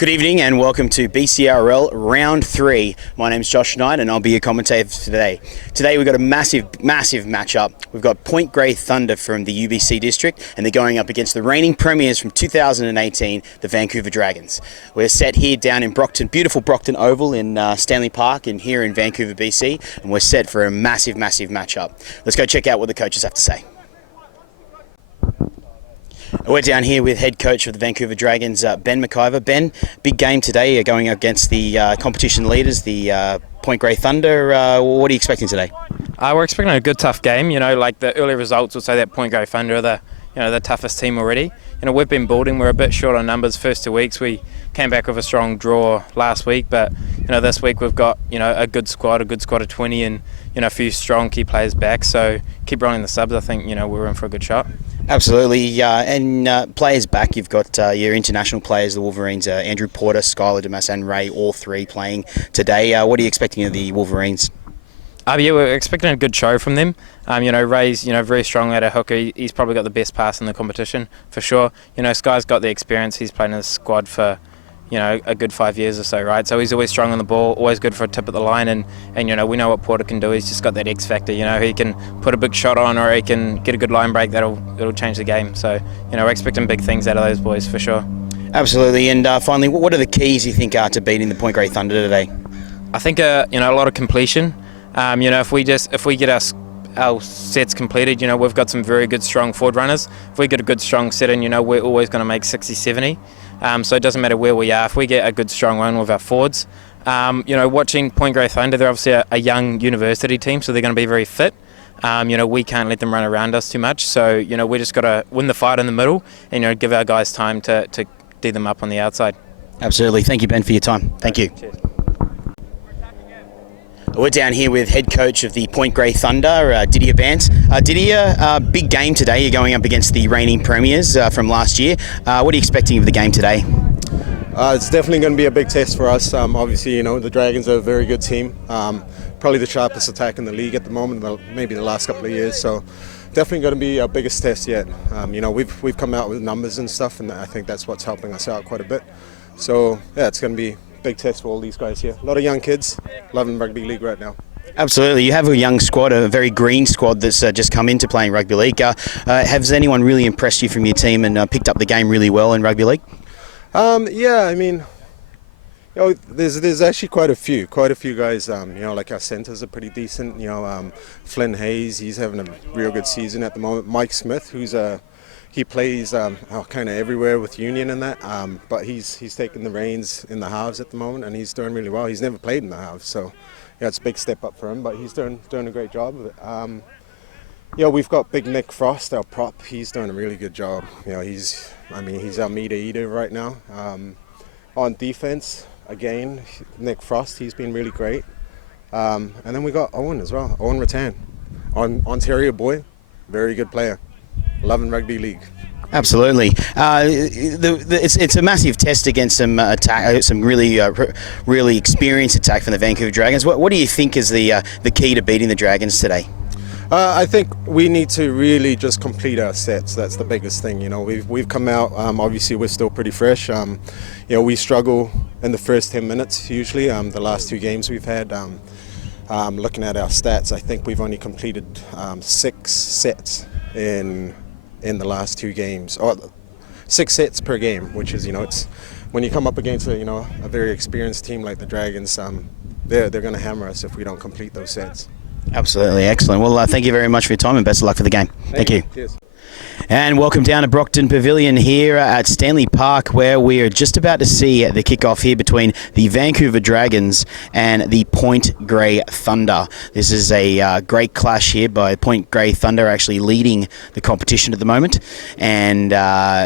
Good evening and welcome to BCRL Round 3. My name's Josh Knight and I'll be your commentator for today. Today we've got a massive matchup. We've got Point Grey Thunder from the UBC district and they're going up against the reigning premiers from 2018, the Vancouver Dragons. We're set here down in Brockton, beautiful Brockton Oval in Stanley Park and here in Vancouver, BC, and we're set for a massive matchup. Let's go check out what the coaches have to say. We're down here with head coach of the Vancouver Dragons, Ben McIver. Ben, big game today. You're going against the competition leaders, the Point Grey Thunder. What are you expecting today? We're expecting a good, tough game. Like the early results will say that Point Grey Thunder are the toughest team already. We've been building. We're a bit short on numbers first 2 weeks. We came back with a strong draw last week, but this week we've got a good squad of 20, and a few strong key players back. So keep rolling the subs. I think we're in for a good shot. Absolutely, and players back. You've got your international players, the Wolverines, Andrew Porter, Skylar Damas and Ray, all three playing today. What are you expecting of the Wolverines? We're expecting a good show from them. Ray's very strong at a hooker. He's probably got the best pass in the competition for sure. Sky's got the experience. He's played in the squad for a good 5 years or so, right? So he's always strong on the ball, always good for a tip at the line, and we know what Porter can do. He's just got that X factor. He can put a big shot on, or he can get a good line break that'll change the game. So we're expecting big things out of those boys for sure. Absolutely. And finally, what are the keys you think are to beating the Point Grey Thunder today? I think a lot of completion. If we get our sets completed, we've got some very good strong forward runners. If we get a good strong set in, we're always going to make 60-70. So it doesn't matter where we are. If we get a good strong run with our forwards, watching Point Grey Thunder, they're obviously a young university team, so they're going to be very fit. We can't let them run around us too much. So we just got to win the fight in the middle and give our guys time to D them up on the outside. Absolutely. Thank you, Ben, for your time. Thank you. Cheers. We're down here with head coach of the Point Grey Thunder, Didier Vance. Didier, big game today. You're going up against the reigning premiers from last year. What are you expecting of the game today? It's definitely going to be a big test for us. Obviously, the Dragons are a very good team. Probably the sharpest attack in the league at the moment, maybe the last couple of years. So definitely going to be our biggest test yet. We've come out with numbers and stuff, and I think that's what's helping us out quite a bit. So yeah, it's going to be big test for all these guys here. A lot of young kids loving rugby league right now. Absolutely. You have a young squad, a very green squad that's just come into playing rugby league. Has anyone really impressed you from your team and picked up the game really well in rugby league? There's actually quite a few guys. Like our centres are pretty decent. Flynn Hayes, he's having a real good season at the moment. Mike Smith, he plays kind of everywhere with Union and that, but he's taking the reins in the halves at the moment, and he's doing really well. He's never played in the halves, so yeah, it's a big step up for him, but he's doing a great job of it. We've got Big Nick Frost, our prop. He's doing a really good job. He's our meter eater right now. On defense, again, Nick Frost, he's been really great. And then we got Owen as well, Owen Rattan, Ontario boy, very good player. Loving rugby league. Absolutely. It's a massive test against some really experienced attack from the Vancouver Dragons. What do you think is the key to beating the Dragons today? I think we need to really just complete our sets. That's the biggest thing. We've come out. Obviously, we're still pretty fresh. We struggle in the first 10 minutes usually. The last two games we've had. Looking at our stats, I think we've only completed 6 sets in the last 2 games, or 6 sets per game, which is it's when you come up against a very experienced team like the Dragons, they're going to hammer us if we don't complete those sets. Absolutely, excellent. Well, thank you very much for your time and best of luck for the game. Thank you. Cheers. And welcome down to Brockton Pavilion here at Stanley Park, where we are just about to see the kickoff here between the Vancouver Dragons and the Point Grey Thunder. This is a great clash here by Point Grey Thunder, actually leading the competition at the moment, and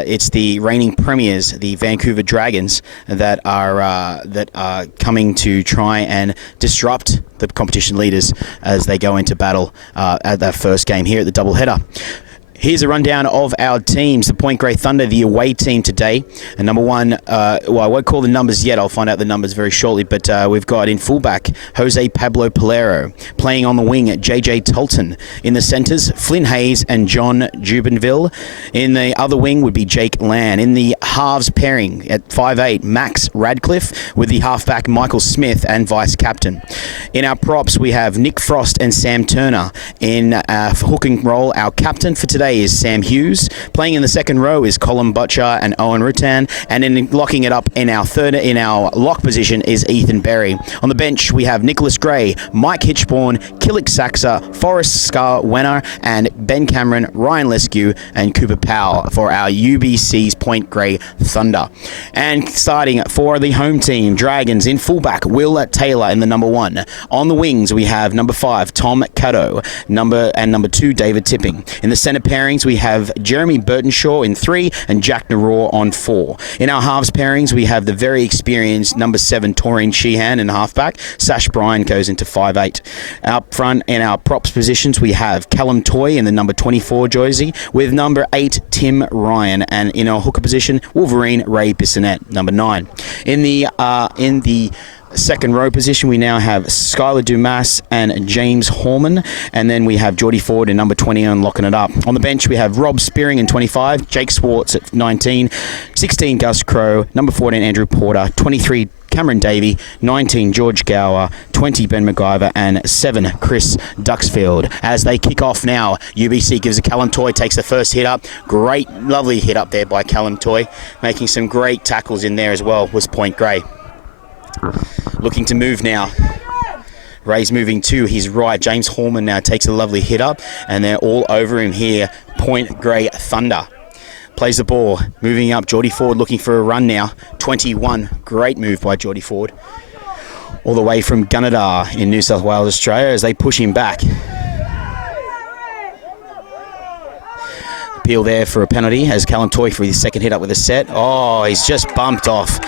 it's the reigning premiers, the Vancouver Dragons, that are coming to try and disrupt the competition leaders as they go into battle at their first game here at the doubleheader. Here's a rundown of our teams. The Point Grey Thunder, the away team today. And number one, I won't call the numbers yet. I'll find out the numbers very shortly. But we've got in fullback, Jose Pablo Polero. Playing on the wing, JJ Tolton. In the centres, Flynn Hayes and John Jubenville. In the other wing would be Jake Lan. In the halves pairing at 5'8", Max Radcliffe with the halfback Michael Smith and vice captain. In our props, we have Nick Frost and Sam Turner. In hooking role, our captain for today is Sam Hughes. Playing in the second row is Colin Butcher and Owen Rutan, and in locking it up in our lock position is Ethan Berry. On the bench we have Nicholas Gray, Mike Hitchborn, Killick Saxa, Forrest Scar-Wenner, and Ben Cameron, Ryan Lescue, and Cooper Powell for our UBC's Point Grey Thunder. And starting for the home team, Dragons in fullback, Will Taylor in the number 1. On the wings we have number 5, Tom Caddo, number 2, David Tipping. In the centre pairings, we have Jeremy Burtonshaw in 3 and Jack Naror on 4. In our halves pairings, we have the very experienced number 7, Taurine Sheehan in halfback. Sash Bryan goes into 5'8". Up front in our props positions, we have Callum Toy in the number 24 jersey with number 8, Tim Ryan. And in our hooker position, Wolverine Ray Bissonette, number 9. In the second row position, we now have Skylar Dumas and James Horman, and then we have Geordie Ford in number 20 and locking it up. On the bench, we have Rob Spearing in 25, Jake Swartz at 19, 16 Gus Crow, number 14 Andrew Porter, 23 Cameron Davey, 19 George Gower, 20 Ben McIver, and 7 Chris Duxfield. As they kick off now, UBC gives a Callum Toy, takes the first hit up. Great, lovely hit up there by Callum Toy, making some great tackles in there as well, was Point Grey. Looking to move now. Ray's moving to his right. James Horman now takes a lovely hit up, and they're all over him here. Point Grey Thunder. Plays the ball. Moving up. Geordie Ford looking for a run now. 21. Great move by Geordie Ford. All the way from Gunnedah in New South Wales, Australia, as they push him back. Appeal there for a penalty as Callum Toy for his second hit up with a set. Oh, he's just bumped off.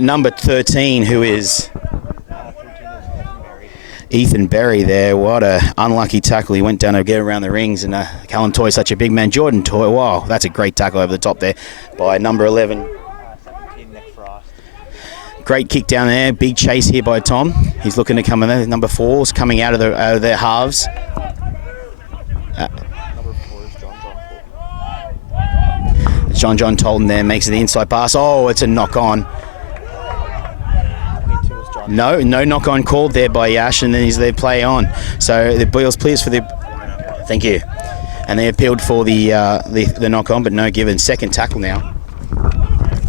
Number 13, who is Ethan Berry there. What a unlucky tackle. He went down to get around the rings, and Callum Toy, such a big man. Jordan Toy, wow, that's a great tackle over the top there by number 11. Great kick down there. Big chase here by Tom. He's looking to come in there. Number 4's coming out of their halves. John Tolton there makes the inside pass. Oh, it's a knock on. No knock on called there by Yash, and then he's there play on. So the Boyles clears for the. Thank you. And they appealed for the knock on, but no given. Second tackle now.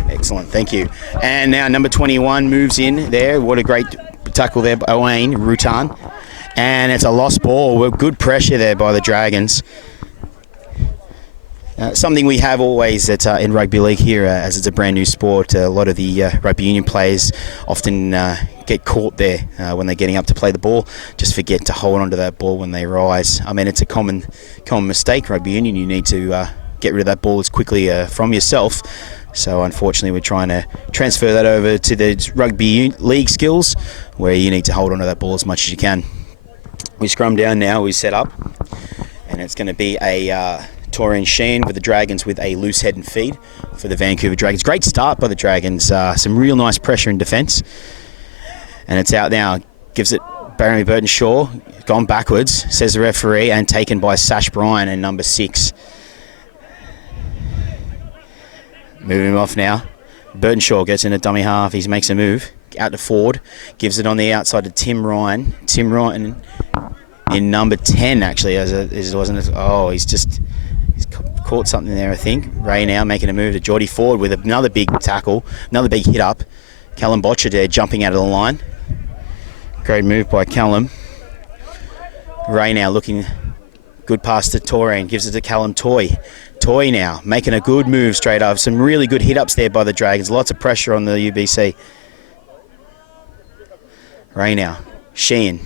Excellent, thank you. And now number 21 moves in there. What a great tackle there by Owen Rutan. And it's a lost ball. Good pressure there by the Dragons. Something we have always in rugby league here, as it's a brand new sport. A lot of the rugby union players often get caught there when they're getting up to play the ball. Just forget to hold onto that ball when they rise. I mean, it's a common mistake. Rugby union, you need to get rid of that ball as quickly from yourself. So unfortunately, we're trying to transfer that over to the rugby league skills, where you need to hold onto that ball as much as you can. We scrum down now. We set up, and it's going to be a Taurine Sheen with the Dragons with a loose head and feed for the Vancouver Dragons. Great start by the Dragons. Some real nice pressure in defence. And it's out now. Gives it Barry Burtonshaw. Gone backwards, says the referee, and taken by Sash Bryan and number 6. Moving him off now. Burtonshaw gets in a dummy half. He makes a move. Out to Ford. Gives it on the outside to Tim Ryan. Tim Ryan in number 10, actually. He's caught something there, I think. Ray now making a move to Geordie Ford with another big tackle, another big hit up. Callum Botcher there jumping out of the line. Great move by Callum. Ray now looking good pass to Taurine, gives it to Callum Toy. Toy now making a good move straight up. Some really good hit ups there by the Dragons. Lots of pressure on the UBC. Ray now. Sheen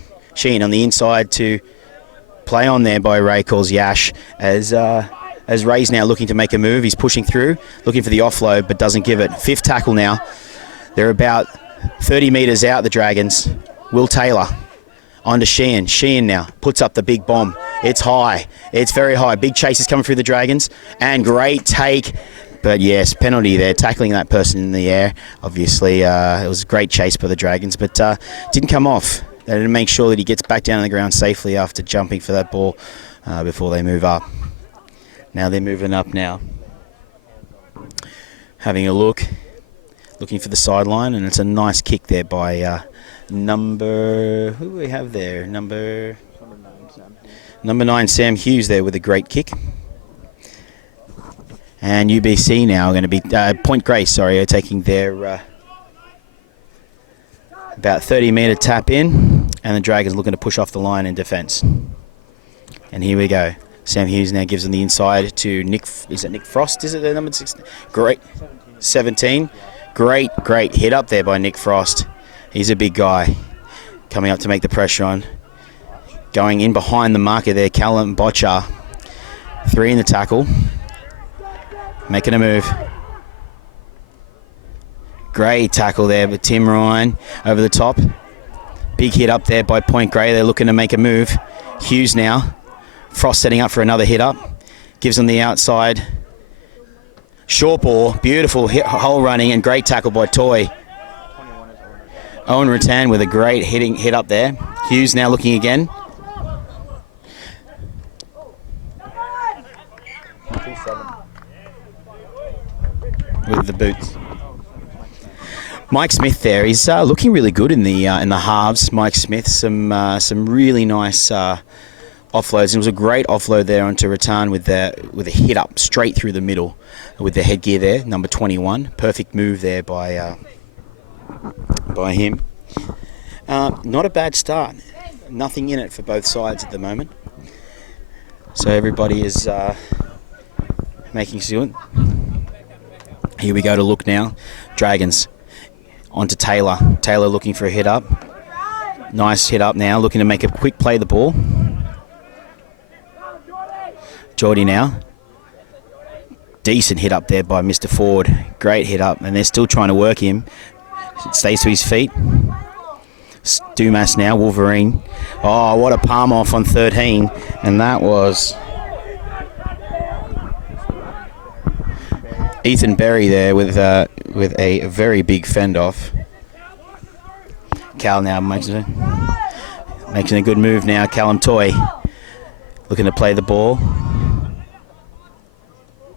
on the inside to play on there by Ray, calls Yash as Ray's now looking to make a move. He's pushing through, looking for the offload, but doesn't give it. 5th tackle now. They're about 30 metres out, the Dragons. Will Taylor On to Sheehan. Sheehan now puts up the big bomb. It's high. It's very high. Big chase is coming through the Dragons. And great take. But yes, penalty there. Tackling that person in the air. Obviously, it was a great chase by the Dragons, but didn't come off. They didn't make sure that he gets back down on the ground safely after jumping for that ball before they move up. Now they're moving up now. Having a look. Looking for the sideline, and it's a nice kick there by number... Who do we have there? Number 9, Sam Hughes there with a great kick. And UBC now are going to be... Point Grey, sorry, are taking their about 30-metre tap in, and the Dragons looking to push off the line in defence. And here we go. Sam Hughes now gives them the inside to Nick... Is it Nick Frost? Is it the number 16? Great. 17. Great hit up there by Nick Frost. He's a big guy. Coming up to make the pressure on. Going in behind the marker there, Callum Botcher. 3 in the tackle. Making a move. Great tackle there with Tim Ryan over the top. Big hit up there by Point Grey. They're looking to make a move. Hughes now. Frost setting up for another hit up. Gives them the outside. Short ball, beautiful hole running and great tackle by Toy. Owen Rattan with a great hit up there. Hughes now looking again. With the boots. Mike Smith there. He's looking really good in the halves. Mike Smith, some really nice offloads. It was a great offload there onto Rattan with a hit up straight through the middle with the headgear there, number 21. Perfect move there by him. Not a bad start. Nothing in it for both sides at the moment. So everybody is making sure. Here we go to look now. Dragons onto Taylor. Taylor looking for a hit up. Nice hit up now, looking to make a quick play the ball. Geordie now. Decent hit up there by Mr. Ford. Great hit up, and they're still trying to work him. Stays to his feet. Dumas now, Wolverine. Oh, what a palm off on 13. And that was Ethan Berry there with a very big fend off. Cal now making a good move now. Callum Toy looking to play the ball.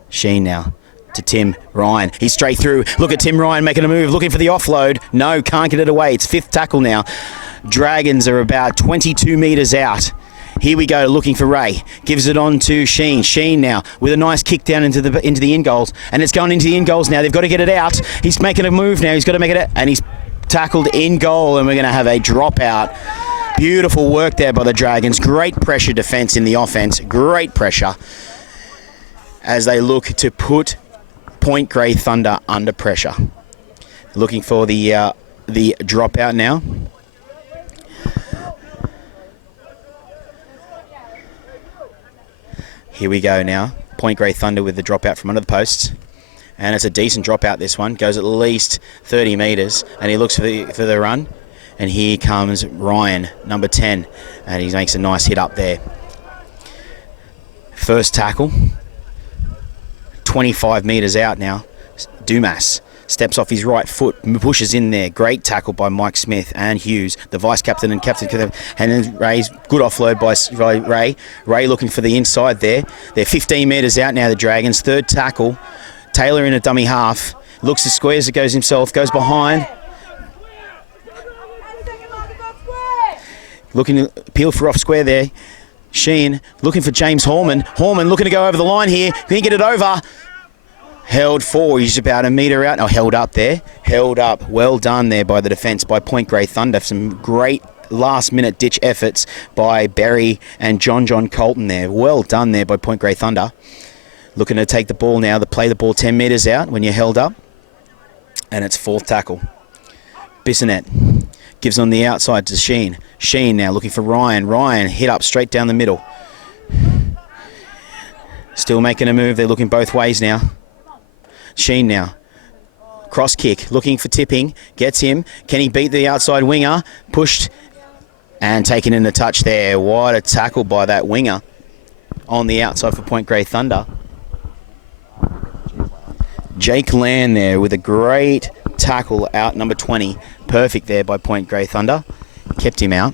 Sheen now to Tim Ryan. He's straight through. Look at Tim Ryan making a move, looking for the offload. No, can't get it away. It's 5th tackle now. Dragons are about 22 metres out. Here we go, looking for Ray. Gives it on to Sheen. Sheen now with a nice kick down into the in goals. And it's going into the in goals now. They've got to get it out. He's making a move now. He's got to make it out. And he's tackled in goal, and we're going to have a dropout. Beautiful work there by the Dragons. Great pressure defence in the offence. Great pressure as they look to put Point Grey Thunder under pressure. Looking for the dropout now. Here we go now. Point Grey Thunder with the dropout from under the posts. And it's a decent dropout, this one. Goes at least 30 metres. And he looks for the run. And here comes Ryan, number 10. And he makes a nice hit up there. First tackle. 25 metres out now. Dumas steps off his right foot, pushes in there. Great tackle by Mike Smith and Hughes, the vice captain and captain. And then Ray's good offload by Ray. Ray looking for the inside there. They're 15 metres out now, the Dragons. Third tackle. Taylor in a dummy half. Looks to squares it goes himself. Goes behind. Looking to peel for off square there. Sheen looking for James Horman. Horman looking to go over the line here. Can he get it over? Held forward. He's about a metre out. Oh, held up there. Held up. Well done there by the defence by Point Grey Thunder. Some great last-minute ditch efforts by Barry and John Colton there. Well done there by Point Grey Thunder. Looking to take the ball now. To play the ball 10 metres out when you're held up. And it's 4th tackle. Bissonette gives on the outside to Sheen. Sheen now looking for Ryan. Ryan hit up straight down the middle. Still making a move. They're looking both ways now. Sheen now. Cross kick. Looking for tipping. Gets him. Can he beat the outside winger? Pushed And taking in the touch there. What a tackle by that winger on the outside for Point Grey Thunder. Jake Land there with a great tackle out, number 20. Perfect there by Point Grey Thunder. Kept him out.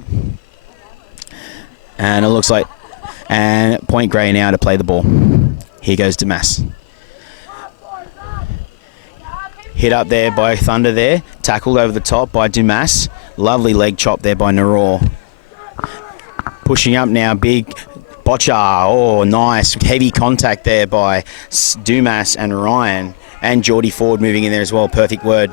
And it looks like, and Point Grey now to play the ball. Here goes Damas. Hit up there by Thunder there. Tackled over the top by Dumas. Lovely leg chop there by Naror. Pushing up now, big botcher. Oh, nice. Heavy contact there by Dumas and Ryan. And Geordie Ford moving in there as well. Perfect word.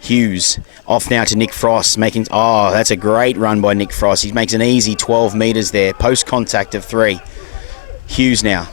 Hughes. Off now to Nick Frost. Making, oh, that's a great run by Nick Frost. He makes an easy 12 metres there. Post contact of 3. Hughes now.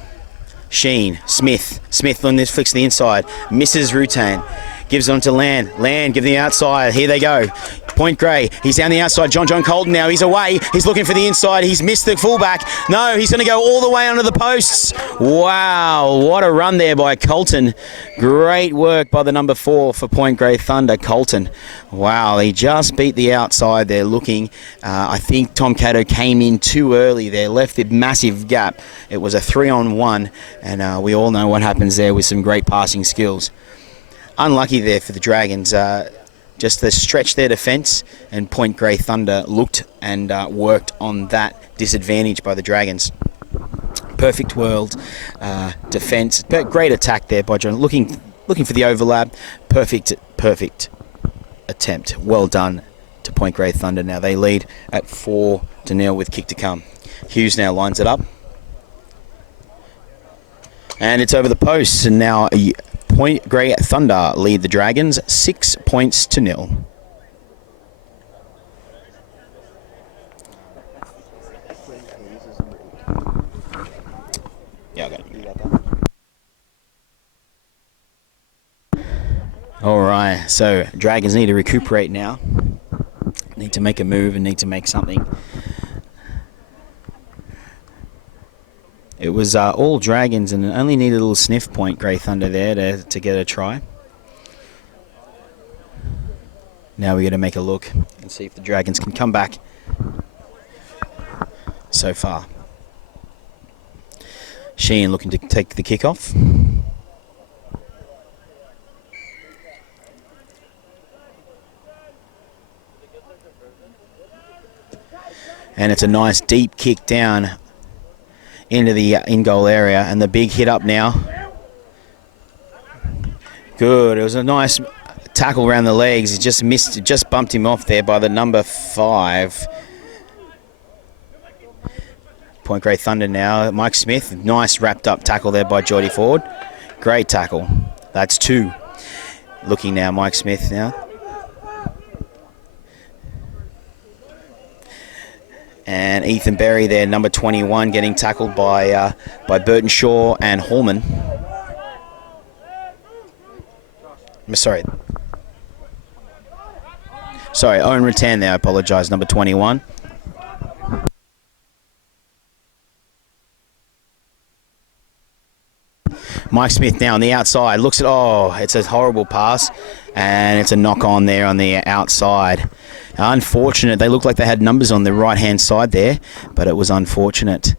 Sheen, Smith on this, flicks the inside, misses Rutan, gives on to Land, give the outside, here they go, Point Grey, he's down the outside, John Colton now, he's away, he's looking for the inside, he's missed the fullback, no, he's going to go all the way under the posts. Wow, what a run there by Colton, great work by the number 4 for Point Grey Thunder, Colton. Wow, he just beat the outside there looking. I think Tom Cato came in too early there, left the massive gap. It was a 3-on-1, and we all know what happens there with some great passing skills. Unlucky there for the Dragons. Just to stretch their defence, and Point Grey Thunder looked and worked on that disadvantage by the Dragons. Perfect world defence, but great attack there by John. Looking for the overlap. Perfect attempt. Well done to Point Grey Thunder. Now they lead at 4-0 with kick to come. Hughes now lines it up. And it's over the posts. And now Point Grey Thunder lead the Dragons 6-0. Yeah, okay. All right, so Dragons need to recuperate now. Need to make a move and need to make something. It was all Dragons and only needed a little sniff Point Grey Thunder there to get a try. Now we got to make a look and see if the Dragons can come back so far. Sheehan looking to take the kickoff. And it's a nice deep kick down into the in-goal area, and the big hit up now. Good. It was a nice tackle around the legs. He just missed, just bumped him off there by the number 5. Point Grey Thunder now. Mike Smith, nice wrapped up tackle there by Geordie Ford. Great tackle. That's 2. Looking now, Mike Smith now. And Ethan Berry there, number 21, getting tackled by Burton Shaw and Hallman. Sorry, Owen Rattan there, I apologise, number 21. Mike Smith now on the outside, looks at, oh, it's a horrible pass, and it's a knock on there on the outside. Unfortunate. They looked like they had numbers on the right-hand side there, but it was unfortunate.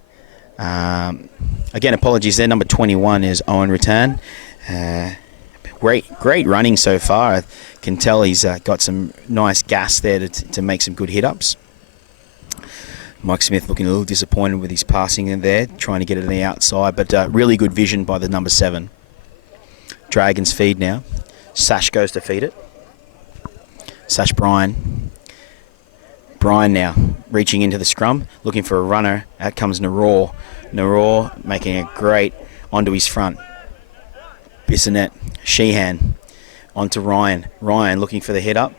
Again, apologies there. Number 21 is Owen Rattan. Great running so far. I can tell he's got some nice gas there to make some good hit-ups. Mike Smith looking a little disappointed with his passing in there, trying to get it on the outside, but really good vision by the number 7. Dragons feed now. Sash goes to feed it. Sash Bryan. Bryan now reaching into the scrum, looking for a runner. Out comes Naror. Naror making a great onto his front. Bissonette. Sheehan onto Ryan. Ryan looking for the hit up.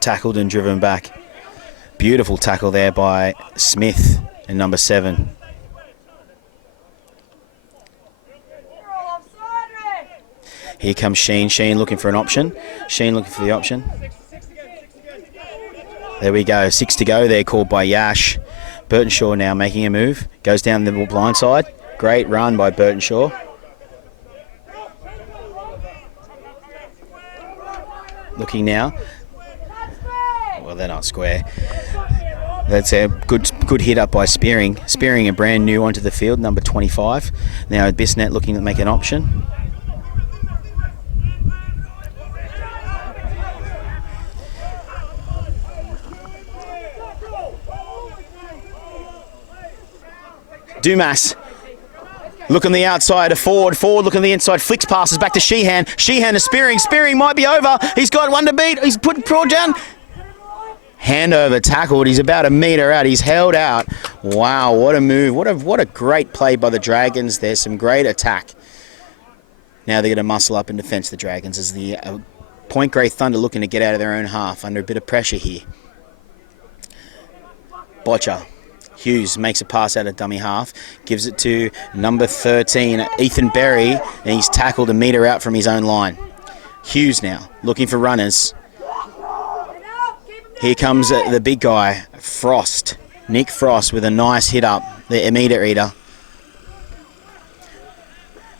Tackled and driven back. Beautiful tackle there by Smith and number 7. Here comes Sheen. Sheen looking for an option. Sheen looking for the option. There we go. 6 to go there, called by Yash. Burton Shaw now making a move. Goes down the blind side. Great run by Burton Shaw. Looking now. Well, they're not square. That's a good hit up by Spearing. Spearing, a brand new onto the field, number 25. Now Bissonnette looking to make an option. Dumas. Look on the outside, a forward, look on the inside, flicks passes back to Sheehan. Sheehan to Spearing. Spearing might be over. He's got one to beat. He's put Broad down. Handover tackled. He's about a metre out. He's held out. Wow, what a move. What a great play by the Dragons. There's some great attack. Now they're going to muscle up in defence, the Dragons, as the Point Grey Thunder looking to get out of their own half under a bit of pressure here. Botcher. Hughes makes a pass out of dummy half, gives it to number 13, Ethan Berry, and he's tackled a metre out from his own line. Hughes now, looking for runners. Here comes the big guy, Frost. Nick Frost with a nice hit up, the metre eater.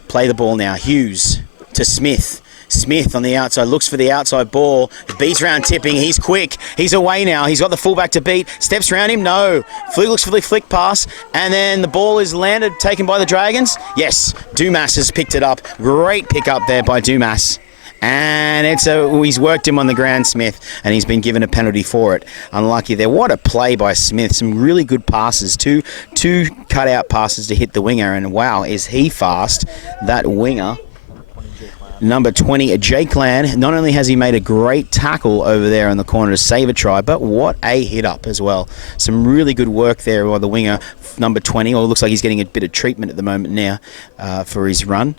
Play the ball now, Hughes to Smith. Smith on the outside, looks for the outside ball, beats round tipping, he's quick, he's away now, he's got the fullback to beat, steps around him, no, looks for the flick pass, and then the ball is landed, taken by the Dragons. Yes, Dumas has picked it up, great pick up there by Dumas. And he's worked him on the ground, Smith, and he's been given a penalty for it. Unlucky there. What a play by Smith. Some really good passes. Two cut-out passes to hit the winger, and wow, is he fast, that winger. Number 20, Jake Land. Not only has he made a great tackle over there in the corner to save a try, but what a hit up as well. Some really good work there by the winger, number 20. Well, it looks like he's getting a bit of treatment at the moment now for his run.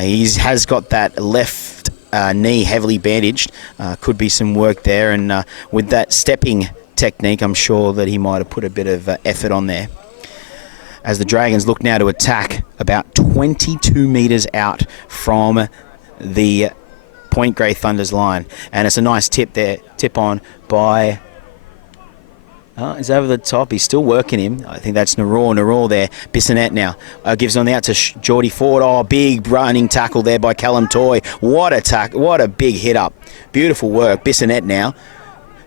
He has got that left knee heavily bandaged. Could be some work there, and with that stepping technique, I'm sure that he might have put a bit of effort on there. As the Dragons look now to attack about 22 metres out from the Point Grey Thunder's line, and it's a nice tip on by he's over the top, he's still working him. I think that's Naror there. Bissonnette now gives on the out to Geordie Ford. Oh, big running tackle there by Callum Toy. What a big hit up, beautiful work. Bissonnette now,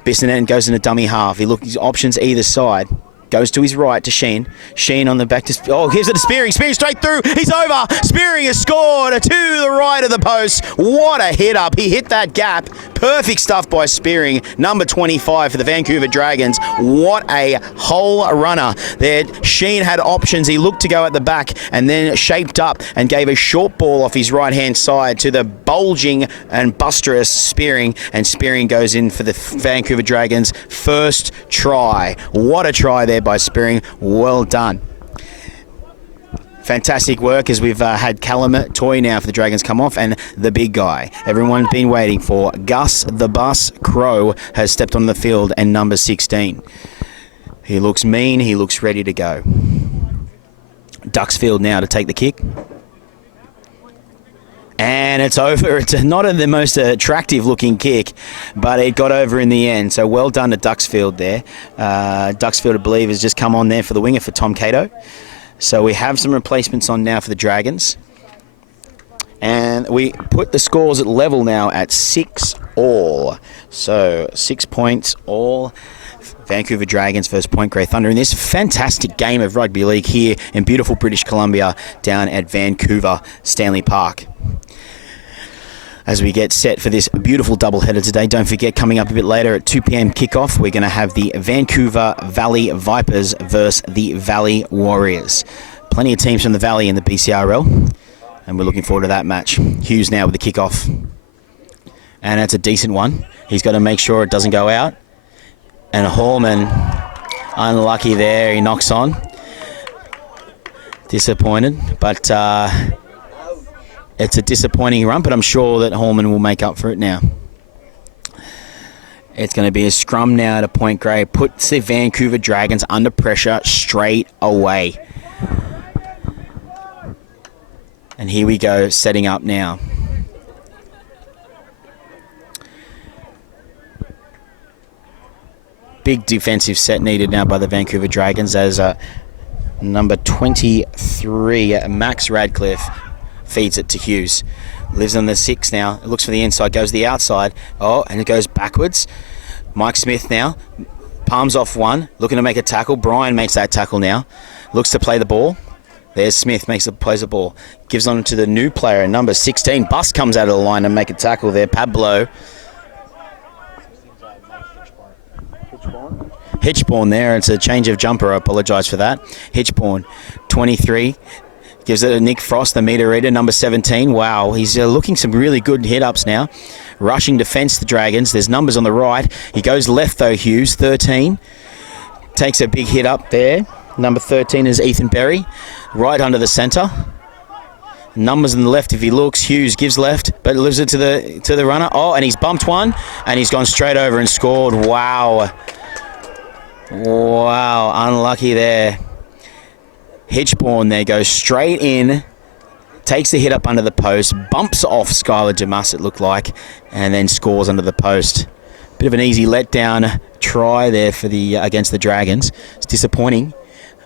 goes in a dummy half. He looks his options either side. Goes to his right to Sheen. Sheen on the back to... Oh, gives it to Spearing. Spearing straight through. He's over. Spearing has scored to the right of the post. What a hit up. He hit that gap. Perfect stuff by Spearing. Number 25 for the Vancouver Dragons. What a hole runner there. Sheen had options. He looked to go at the back and then shaped up and gave a short ball off his right-hand side to the bulging and busterous Spearing. And Spearing goes in for the Vancouver Dragons' first try. What a try there by Spearing. Well done. Fantastic work as we've had Callum Toy now for the Dragons come off, and the big guy everyone's been waiting for, Gus the Bus Crow, has stepped on the field, and number 16. He looks mean, he looks ready to go. Duxfield now to take the kick. And it's over. It's not the most attractive looking kick, but it got over in the end. So well done to Duxfield there. Duxfield, I believe, has just come on there for the winger for Tom Cato. So we have some replacements on now for the Dragons. And we put the scores at level now at 6-all. So 6 points all. Vancouver Dragons versus Point Grey Thunder in this fantastic game of rugby league here in beautiful British Columbia down at Vancouver Stanley Park. As we get set for this beautiful doubleheader today, don't forget, coming up a bit later at 2 p.m. kickoff, we're going to have the Vancouver Valley Vipers versus the Valley Warriors. Plenty of teams from the Valley in the BCRL, and we're looking forward to that match. Hughes now with the kickoff, and it's a decent one. He's got to make sure it doesn't go out. And Hallman, unlucky there, he knocks on. Disappointed, but it's a disappointing run, but I'm sure that Hallman will make up for it now. It's going to be a scrum now to Point Grey. Puts the Vancouver Dragons under pressure straight away. And here we go, setting up now. Big defensive set needed now by the Vancouver Dragons as number 23, Max Radcliffe, feeds it to Hughes. Lives on the 6 now. It looks for the inside, goes the outside. Oh, and it goes backwards. Mike Smith now Palms off one, looking to make a tackle. Brian makes that tackle now. Looks to play the ball. There's Smith, plays the ball. Gives on to the new player, number 16. Bus comes out of the line and make a tackle there. Pablo. Hitchborn there. It's a change of jumper. I apologise for that. Hitchborn, 23. Gives it to Nick Frost, the meter reader, number 17. Wow, he's looking some really good hit-ups now. Rushing defence, the Dragons. There's numbers on the right. He goes left, though, Hughes, 13. Takes a big hit up there. Number 13 is Ethan Berry. Right under the centre. Numbers on the left if he looks. Hughes gives left, but lives it to the runner. Oh, and he's bumped one, and he's gone straight over and scored. Wow. Wow, unlucky there. Hitchborn there goes straight in, takes the hit up under the post, bumps off Skylar Jamas, it looked like, and then scores under the post. Bit of an easy letdown try there for the against the Dragons. It's disappointing,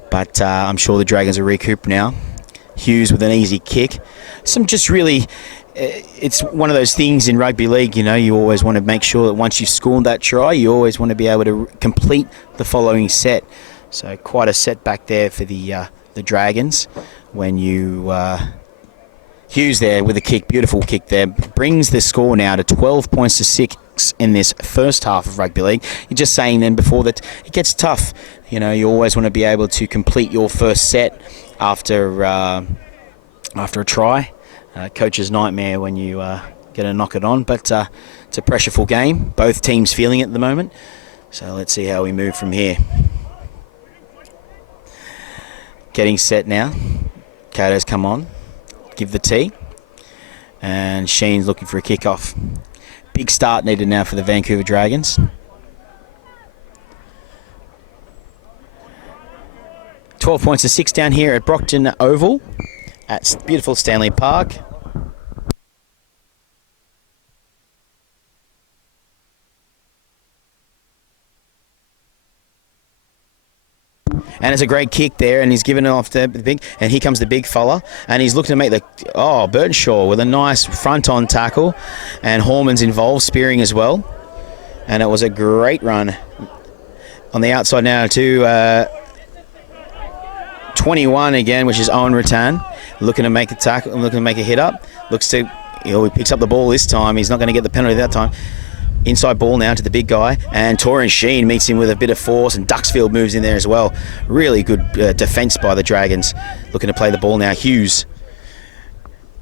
but I'm sure the Dragons are recouped now. Hughes with an easy kick. Some just really, it's one of those things in rugby league, you know, you always want to make sure that once you've scored that try, you always want to be able to complete the following set. So quite a setback there for the Dragons when you Hughes there with a kick, beautiful kick there, brings the score now to 12 points to 6 in this first half of rugby league. You're just saying then before that it gets tough, you know, you always want to be able to complete your first set after a try. Coach's nightmare when you get to knock it on, but it's a pressureful game, both teams feeling it at the moment, so let's see how we move from here. Getting set now. Kato's come on. Give the tee. And Sheen's looking for a kick-off. Big start needed now for the Vancouver Dragons. 12 points to 6 down here at Brockton Oval at beautiful Stanley Park. And it's a great kick there, and he's given it off to the big, and here comes the big fella, and he's looking to make the, Burtonshaw with a nice front-on tackle, and Horman's involved, spearing as well, and it was a great run. On the outside now to 21 again, which is Owen Rattan, looking to make a tackle, looking to make a hit up, he picks up the ball this time, he's not going to get the penalty that time. Inside ball now to the big guy, and Torian Sheen meets him with a bit of force, and Duxfield moves in there as well. Really good defence by the Dragons. Looking to play the ball now. Hughes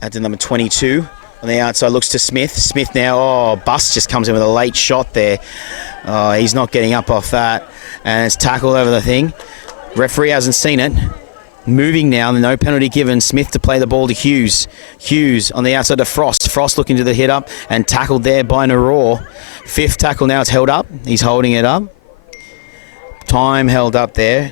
at the number 22 on the outside, looks to Smith. Smith now, Bus just comes in with a late shot there. He's not getting up off that, and it's tackled over the thing. Referee hasn't seen it. Moving now, no penalty given. Smith to play the ball to Hughes. Hughes on the outside to Frost. Frost looking to the hit up and tackled there by Naror. Fifth tackle now, it's held up. He's holding it up. Time held up there.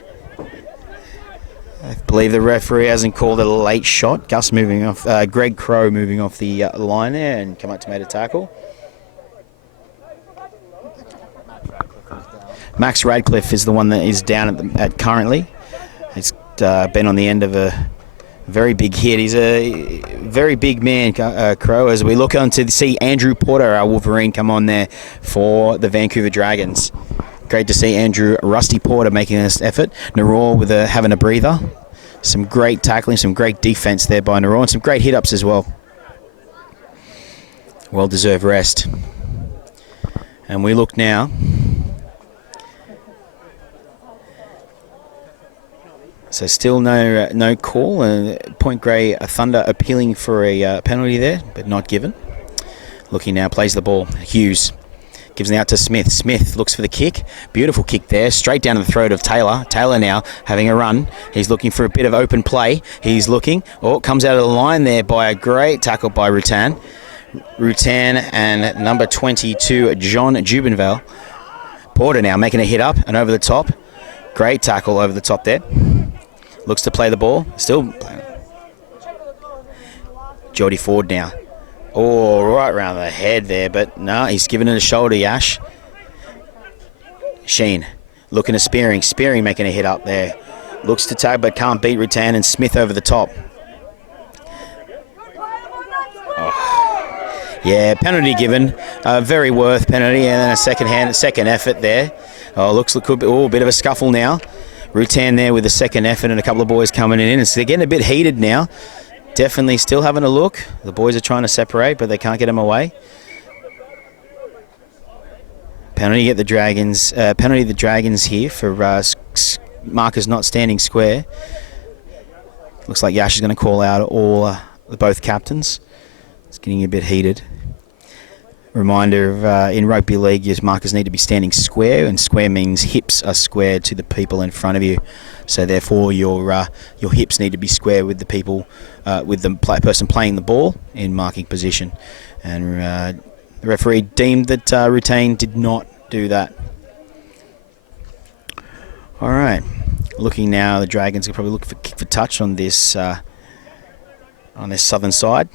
I believe the referee hasn't called it a late shot. Gus moving off, Greg Crow moving off the line there and come up to make a tackle. Max Radcliffe is the one that is down at currently. He's been on the end of a very big hit. He's a very big man, Crow, as we look on to see Andrew Porter, our Wolverine, come on there for the Vancouver Dragons. Great to see Andrew Rusty Porter making this effort. Naror with having a breather. Some great tackling, some great defence there by Naror, and some great hit-ups as well. Well-deserved rest. And we look now. So still no call. Point Grey Thunder appealing for a penalty there, but not given. Looking now, plays the ball. Hughes gives it out to Smith. Smith looks for the kick. Beautiful kick there, straight down to the throat of Taylor. Taylor now having a run. He's looking for a bit of open play. He's looking. Comes out of the line there by a great tackle by Rutan. Rutan and number 22, John Jubenville. Porter now making a hit up and over the top. Great tackle over the top there. Looks to play the ball. Still. Geordie Ford now. Right around the head there, but no, he's giving it a shoulder, Yash. Sheen looking at Spearing. Spearing making a hit up there. Looks to tag, but can't beat Rattan, and Smith over the top. Yeah, penalty given. Very worth penalty, and then a second effort there. Oh, looks like could be a bit of a scuffle now. Rutan there with a second effort and a couple of boys coming in. They're getting a bit heated now. Definitely still having a look. The boys are trying to separate, but they can't get them away. Penalty at the Dragons. Penalty the Dragons here for markers not standing square. Looks like Yash is going to call out both captains. It's getting a bit heated. Reminder of in rugby league, your markers need to be standing square, and square means hips are square to the people in front of you. So therefore, your hips need to be square with the people, with the person playing the ball in marking position. And the referee deemed that Rutain did not do that. All right, looking now, the Dragons can probably look for kick for touch on this southern side.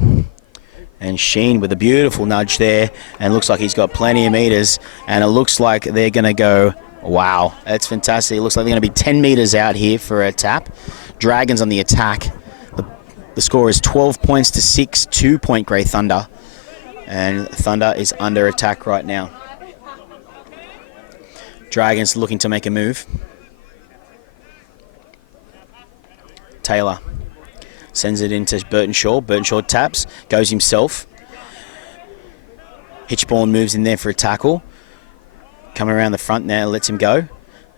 And Sheen with a beautiful nudge there, and looks like he's got plenty of meters, and it looks like they're going to go, wow, that's fantastic. It looks like they're going to be 10 meters out here for a tap. Dragons on the attack. The score is 12 points to 6, 2-point Grey Thunder, and Thunder is under attack right now. Dragons looking to make a move. Taylor sends it into Burtonshaw. Burtonshaw taps, goes himself. Hitchborn moves in there for a tackle. Coming around the front now, lets him go.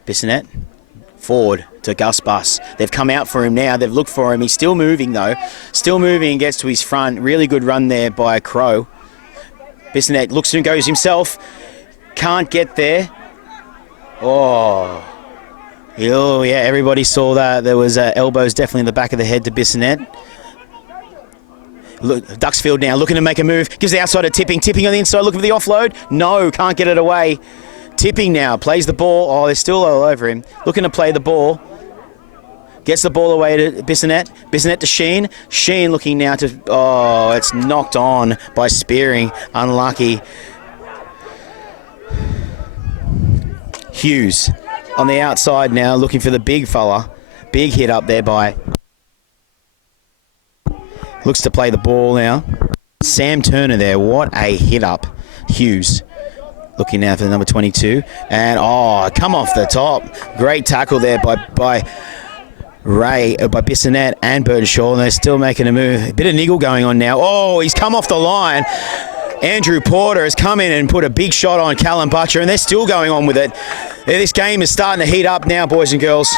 Bissonette forward to Gus Bus. They've come out for him now. They've looked for him. He's still moving though. Still moving and gets to his front. Really good run there by Crow. Bissonette looks and goes himself. Can't get there. Oh, yeah, everybody saw that. There was elbows definitely in the back of the head to Bissonette. Look, Duxfield now looking to make a move. Gives the outside a tipping on the inside, looking for the offload. No, can't get it away. Tipping now, plays the ball. Oh, they're still all over him. Looking to play the ball. Gets the ball away to Bissonette. Bissonette to Sheen. Sheen looking now to... Oh, it's knocked on by Spearing. Unlucky. Hughes on the outside now, looking for the big fella. Big hit up there by... Looks to play the ball now. Sam Turner there. What a hit up. Hughes looking now for the number 22. And, come off the top. Great tackle there by Bissonette and Burtonshaw. And they're still making a move. A bit of niggle going on now. Oh, he's come off the line. Andrew Porter has come in and put a big shot on Callum Butcher, and they're still going on with it. This game is starting to heat up now, boys and girls.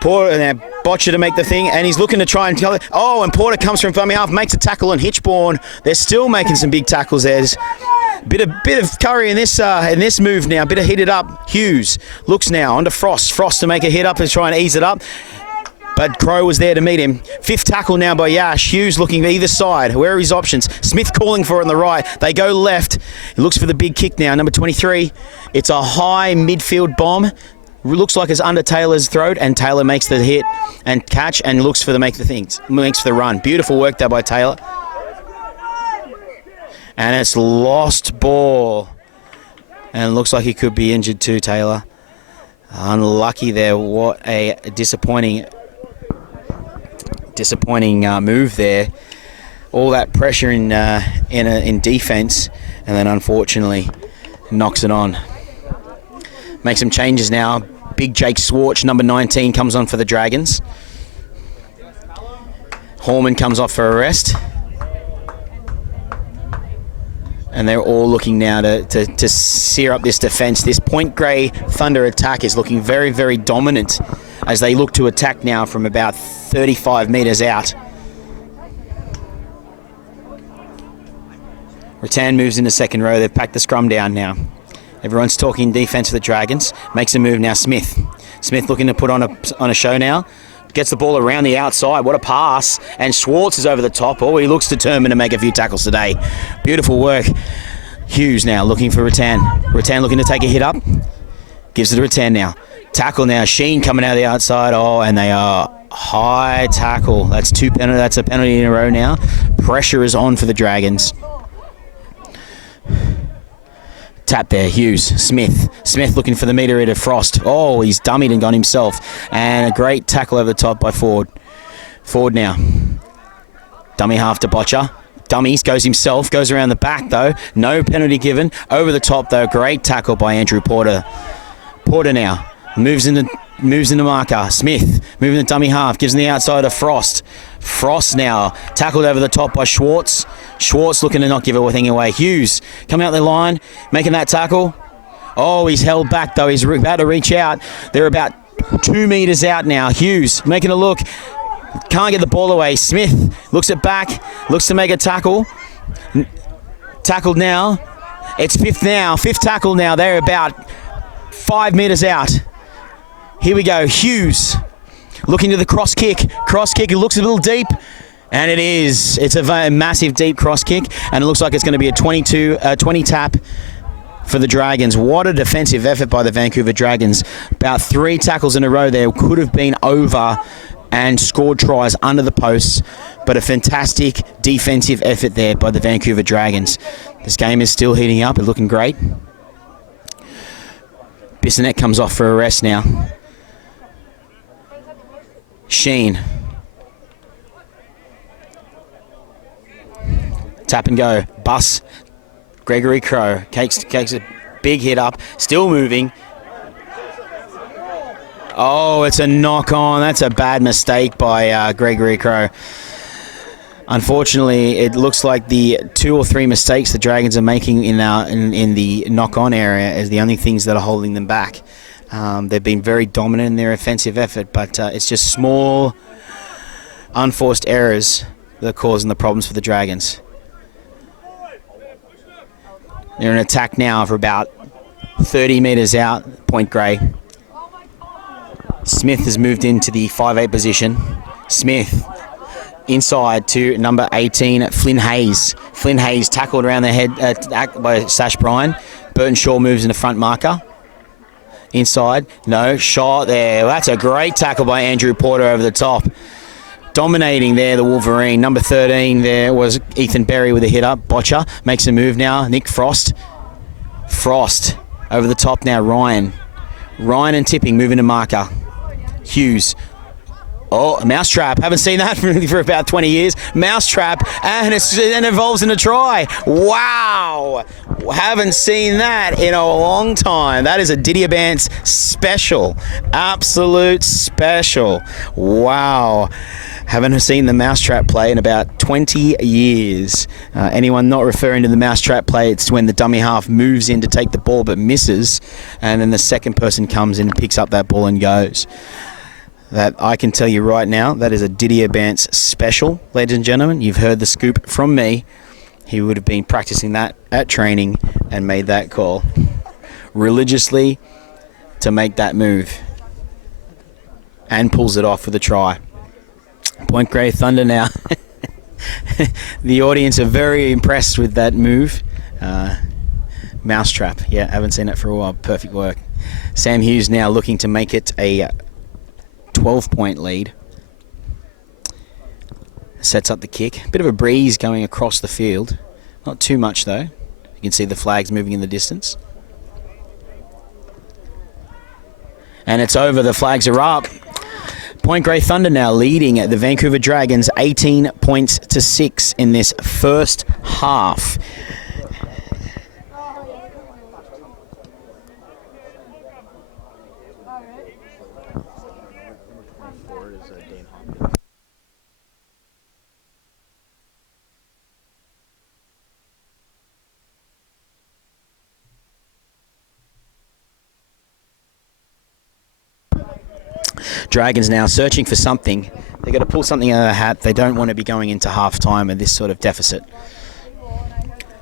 Porter now, Butcher to make the thing, and he's looking to try and tell it. Oh, and Porter comes from dummy half, makes a tackle on Hitchborn. They're still making some big tackles there. There's bit of curry in this move now. Bit of heated up. Hughes looks now onto Frost. Frost to make a hit up and try and ease it up. But Crow was there to meet him. Fifth tackle now by Yash. Hughes looking either side. Where are his options? Smith calling for it on the right. They go left. He looks for the big kick now. Number 23. It's a high midfield bomb. Looks like it's under Taylor's throat, and Taylor makes the hit and catch and looks for makes for the run. Beautiful work there by Taylor. And it's lost ball. And it looks like he could be injured too, Taylor. Unlucky there. What a disappointing move there. All that pressure in defence, and then unfortunately knocks it on. Make some changes now. Big Jake Swartz, number 19, comes on for the Dragons. Horman comes off for a rest. And they're all looking now to sear up this defence. This Point Grey Thunder attack is looking very, very dominant as they look to attack now from about 35 metres out. Rattan moves into second row. They've packed the scrum down now. Everyone's talking defence for the Dragons. Makes a move now, Smith. Smith looking to put on a show now. Gets the ball around the outside. What a pass. And Schwartz is over the top. Oh, he looks determined to make a few tackles today. Beautiful work. Hughes now looking for Rattan. Rattan looking to take a hit up. Gives it to Rattan now. Tackle now. Sheen coming out of the outside. Oh, and they are high tackle. That's a penalty in a row now. Pressure is on for the Dragons. Tap there, Hughes, Smith looking for the meter at Frost. Oh, he's dummied and gone himself. And a great tackle over the top by Ford. Ford now. Dummy half to Botcher. dummies, goes himself, goes around the back though. No penalty given. Over the top though. Great tackle by Andrew Porter. Porter now moves into marker. Smith moving the dummy half, gives him the outside of Frost. Frost now tackled over the top by Schwartz. Schwartz looking to not give everything away. Hughes coming out the line, making that tackle. Oh, he's held back though. He's about to reach out. They're about 2 meters out now. Hughes making a look. Can't get the ball away. Smith looks it back. Looks to make a tackle. Tackled now. It's fifth now. Fifth tackle now. They're about 5 meters out. Here we go. Hughes looking to the cross kick. Cross kick. It looks a little deep. And it is. It's a massive deep cross kick. And it looks like it's going to be a 20 tap for the Dragons. What a defensive effort by the Vancouver Dragons. About 3 tackles in a row there. Could have been over and scored tries under the posts. But a fantastic defensive effort there by the Vancouver Dragons. This game is still heating up. It's looking great. Bissonnette comes off for a rest now. Sheen. Tap and go. Bus. Gregory Crow takes a big hit up. Still moving. Oh, it's a knock on. That's a bad mistake by Gregory Crow. Unfortunately, it looks like the 2 or 3 mistakes the Dragons are making in the knock-on area is the only things that are holding them back. They've been very dominant in their offensive effort, but it's just small, unforced errors that are causing the problems for the Dragons. They're in attack now for about 30 metres out, Point Grey. Smith has moved into the 5'8 position. Smith inside to number 18, Flynn Hayes. Flynn Hayes tackled around the head by Sash Bryan. Burton Shaw moves in the front marker. Inside, no, shot there. Well, that's a great tackle by Andrew Porter over the top. Dominating there, the Wolverine. Number 13 there was Ethan Berry with a hit up. Botcher makes a move now. Nick Frost. Frost over the top now, Ryan. Ryan and Tipping moving to marker. Hughes. Oh, a mousetrap. Haven't seen that for about 20 years. Mousetrap, and it evolves in a try. Wow. Haven't seen that in a long time. That is a Didier Bance special. Absolute special. Wow. Haven't seen the mousetrap play in about 20 years. Anyone not referring to the mousetrap play, it's when the dummy half moves in to take the ball but misses, and then the second person comes in and picks up that ball and goes. That I can tell you right now, that is a Didier Bance special, ladies and gentlemen. You've heard the scoop from me. He would have been practicing that at training and made that call religiously to make that move, and pulls it off with a try. Point Grey Thunder now. The audience are very impressed with that move. Mousetrap. Yeah, haven't seen it for a while. Perfect work. Sam Hughes now looking to make it a 12-point lead. Sets up the kick. Bit of a breeze going across the field. Not too much though. You can see the flags moving in the distance. And it's over. The flags are up. Point Grey Thunder now leading the Vancouver Dragons 18 points to 6 in this first half. Dragons now searching for something. They've got to pull something out of the hat. They don't want to be going into half-time at this sort of deficit.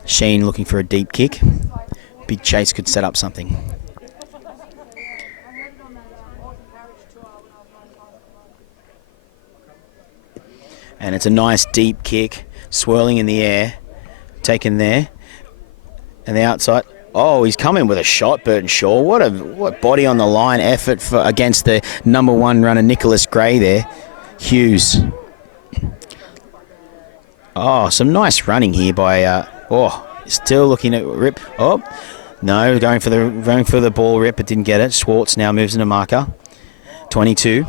Sheen looking for a deep kick. Big Chase could set up something. And it's a nice deep kick, swirling in the air, taken there. And the outside. Oh, he's coming with a shot, Burton Shaw. What body on the line effort against the number 1 runner, Nicholas Gray there. Hughes. Oh, some nice running here by. Still looking at Rip. Oh, no, going for the ball. Rip, but didn't get it. Schwartz now moves into marker. 22.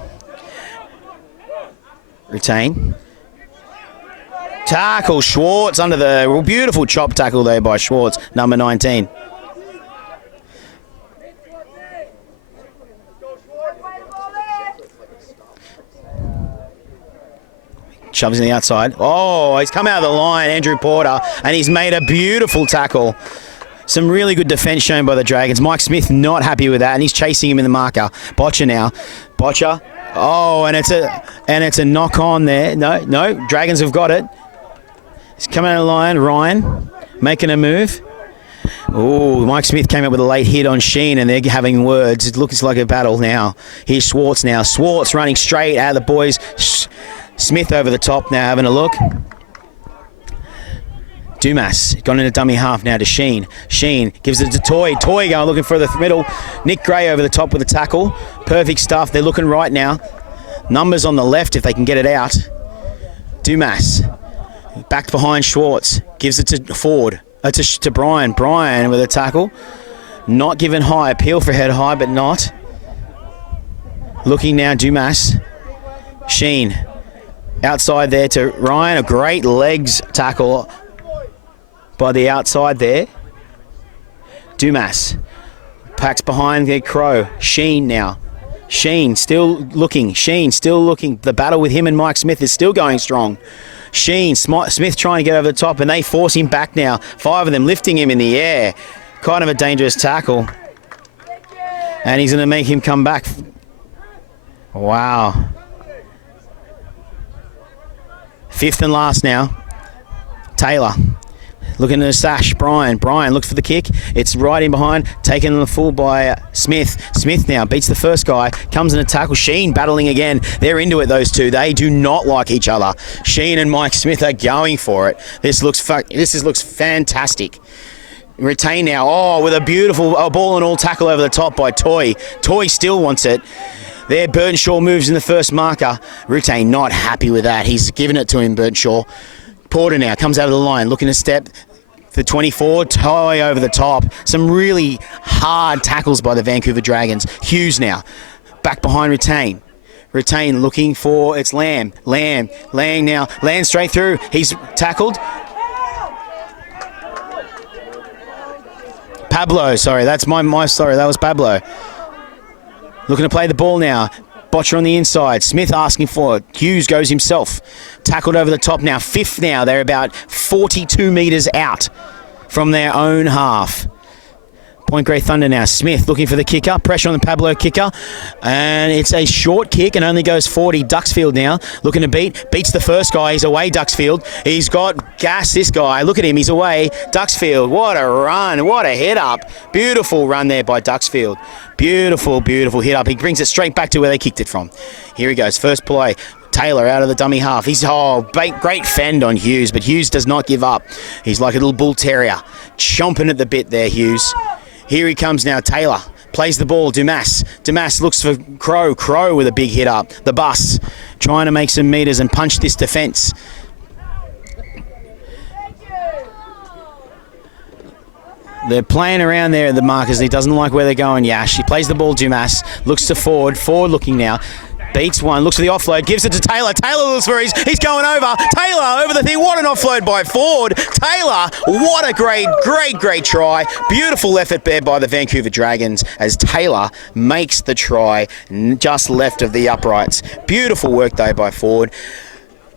Retain. tackle. Schwartz under the beautiful chop tackle there by Schwartz, number 19. Shoves in the outside. Oh, he's come out of the line, Andrew Porter, and he's made a beautiful tackle. Some really good defence shown by the Dragons. Mike Smith not happy with that, and he's chasing him in the marker. Botcher now. Botcher. Oh, and it's a knock on there. No, Dragons have got it. He's coming out of the line. Ryan making a move. Oh, Mike Smith came up with a late hit on Sheen, and they're having words. It looks like a battle now. Here's Schwartz now. Schwartz running straight out of the boys. Smith over the top now, having a look. Dumas gone into dummy half now to Sheen. Sheen gives it to Toy. Toy going looking for the middle. Nick Gray over the top with the tackle. Perfect stuff. They're looking right now. Numbers on the left if they can get it out. Dumas backed behind Schwartz. Gives it to Ford. To Brian. Brian with a tackle. Not given high. Appeal for head high, but not. Looking now, Dumas. Sheen. Outside there to Ryan. A great legs tackle by the outside there. Dumas packs behind their Crow. Sheen now. Sheen still looking. Sheen still looking. The battle with him and Mike Smith is still going strong. Sheen, Smith trying to get over the top, and they force him back now. 5 of them lifting him in the air. Kind of a dangerous tackle. And he's going to make him come back. Wow. 5th and last now. Taylor. Looking at the sash. Brian looks for the kick. It's right in behind. Taken on the full by Smith. Smith now beats the first guy. Comes in a tackle. Sheen battling again. They're into it, those two. They do not like each other. Sheen and Mike Smith are going for it. This looks fantastic. Retain now. Oh, with a beautiful ball and all tackle over the top by Toy. Toy still wants it. There, Burnshaw moves in the first marker. Retain not happy with that. He's given it to him, Burnshaw. Porter now comes out of the line, looking to step. The 24, Toy over the top. Some really hard tackles by the Vancouver Dragons. Hughes now, back behind Retain. Retain looking for, it's Lamb. Lang now. Lang straight through. He's tackled. Pablo, sorry, that's my sorry, that was Pablo. Looking to play the ball now. Botcher on the inside. Smith asking for it. Hughes goes himself. Tackled over the top now. 5th now. They're about 42 metres out from their own half. Point Grey Thunder now. Smith looking for the kicker. Pressure on the Pablo kicker. And it's a short kick and only goes 40. Duxfield now looking to beats the first guy. He's away, Duxfield. He's got gas, this guy. Look at him. He's away. Duxfield. What a run. What a hit up. Beautiful run there by Duxfield. Beautiful hit up. He brings it straight back to where they kicked it from. Here he goes. First play. Taylor out of the dummy half. He's great fend on Hughes, but Hughes does not give up. He's like a little bull terrier. Chomping at the bit there, Hughes. Here he comes now, Taylor. Plays the ball, Dumas. Dumas looks for Crow. Crow with a big hit up. The bus trying to make some metres and punch this defence. They're playing around there at the markers. He doesn't like where they're going, Yash. He plays the ball, Dumas. Looks to Ford. Ford looking now. Beats one, looks for the offload, gives it to Taylor. Taylor looks for he's going over. Taylor over the thing. What an offload by Ford. Taylor, what a great try. Beautiful effort there by the Vancouver Dragons as Taylor makes the try just left of the uprights. Beautiful work though by Ford.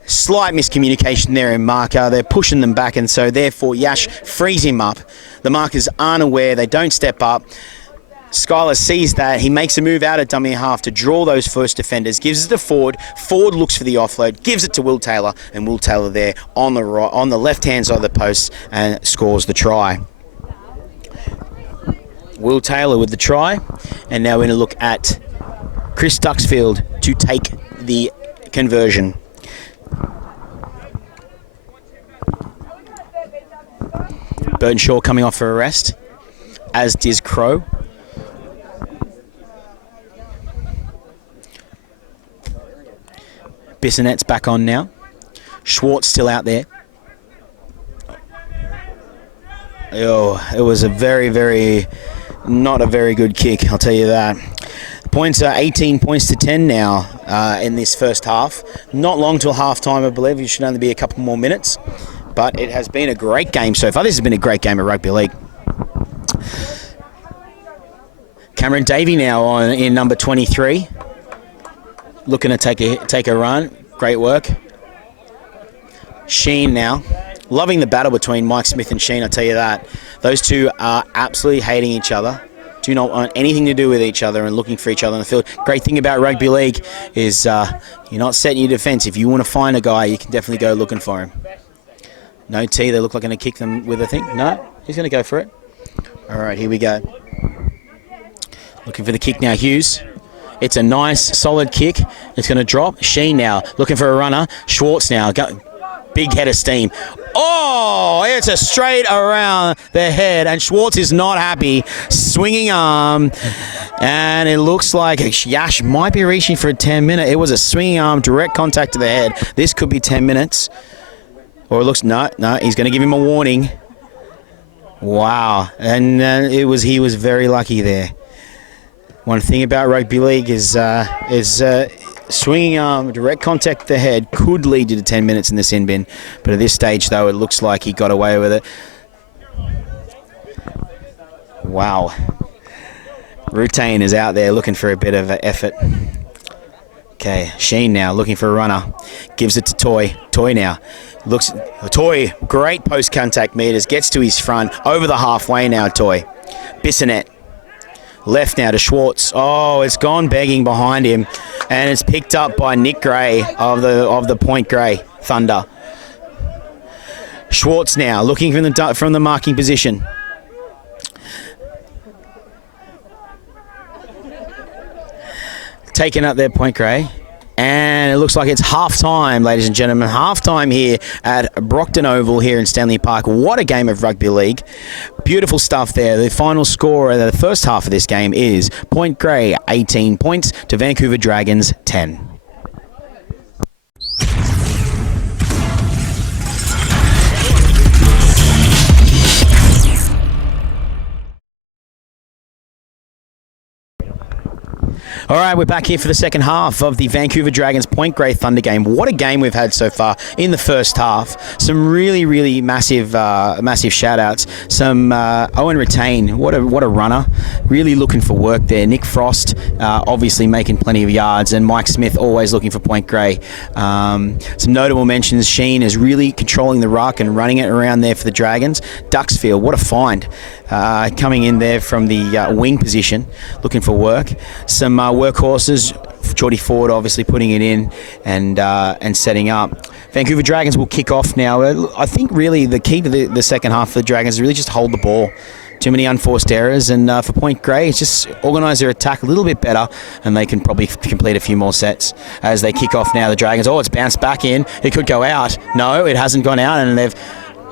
Slight miscommunication there in marker. They're pushing them back, and so therefore Yash frees him up. The markers aren't aware. They don't step up. Skylar sees that. He makes a move out of dummy half to draw those first defenders, gives it to Ford. Ford looks for the offload, gives it to Will Taylor, and Will Taylor there on the left-hand side of the post and scores the try. Will Taylor with the try, and now we're going to look at Chris Duxfield to take the conversion. Burnshaw coming off for arrest, as does Crow. Bissonet's back on now. Schwartz still out there. Oh, it was a not a very good kick, I'll tell you that. Points are 18 points to 10 now in this first half. Not long till half time, I believe. It should only be a couple more minutes. But it has been a great game so far. This has been a great game of rugby league. Cameron Davey now in number 23. Looking to take a run. Great work. Sheen now. Loving the battle between Mike Smith and Sheen, I'll tell you that. Those two are absolutely hating each other. Do not want anything to do with each other and looking for each other on the field. Great thing about rugby league is you're not setting your defence. If you want to find a guy, you can definitely go looking for him. No T, they look like going to kick them with a thing. No, he's going to go for it. All right, here we go. Looking for the kick now, Hughes. It's a nice, solid kick. It's going to drop. Sheen now, looking for a runner. Schwartz now, big head of steam. Oh, it's a straight around the head, and Schwartz is not happy. Swinging arm, and it looks like Yash might be reaching for a 10-minute. It was a swinging arm, direct contact to the head. This could be 10 minutes. Or it looks, no, he's going to give him a warning. Wow, and he was very lucky there. One thing about rugby league is swinging arm, direct contact to the head could lead you to 10 minutes in the sin bin. But at this stage, though, it looks like he got away with it. Wow. Rutain is out there looking for a bit of effort. Okay, Sheen now looking for a runner. Gives it to Toy. Toy now. Toy, great post-contact meters. Gets to his front. Over the halfway now, Toy. Bissonette. Left now to Schwartz. Oh, it's gone begging behind him, and it's picked up by Nick Gray of the Point Grey Thunder. Schwartz now looking from the marking position. Taken up there, Point Grey. And it looks like it's half-time, ladies and gentlemen. Half-time here at Brockton Oval here in Stanley Park. What a game of rugby league. Beautiful stuff there. The final score of the first half of this game is Point Grey 18 points to Vancouver Dragons 10. All right, we're back here for the second half of the Vancouver Dragons Point Grey Thunder game. What a game we've had so far in the first half. Some really, really massive shout-outs. Some Owen Retain, what a runner. Really looking for work there. Nick Frost, obviously making plenty of yards, and Mike Smith always looking for Point Grey. Some notable mentions, Sheen is really controlling the ruck and running it around there for the Dragons. Duxfield, what a find. Coming in there from the wing position, looking for work. Some workhorses, Geordie Ford obviously putting it in and setting up. Vancouver Dragons will kick off now. I think really the key to the second half for the Dragons is really just hold the ball. Too many unforced errors, and for Point Grey, it's just organise their attack a little bit better, and they can probably complete a few more sets as they kick off now. The Dragons, it's bounced back in. It could go out. No, it hasn't gone out, and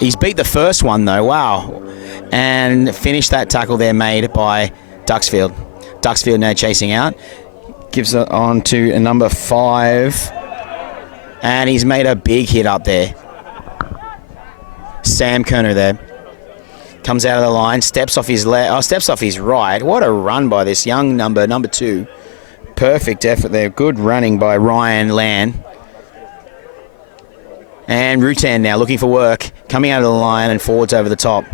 he's beat the first one though. Wow. And finished that tackle there made by Duxfield. Duxfield now chasing out. Gives it on to a number 5. And he's made a big hit up there. Sam Kerner there. Comes out of the line, steps off his left, steps off his right. What a run by this young number 2. Perfect effort there. Good running by Ryan Land. And Rutan now looking for work. Coming out of the line and forwards over the top.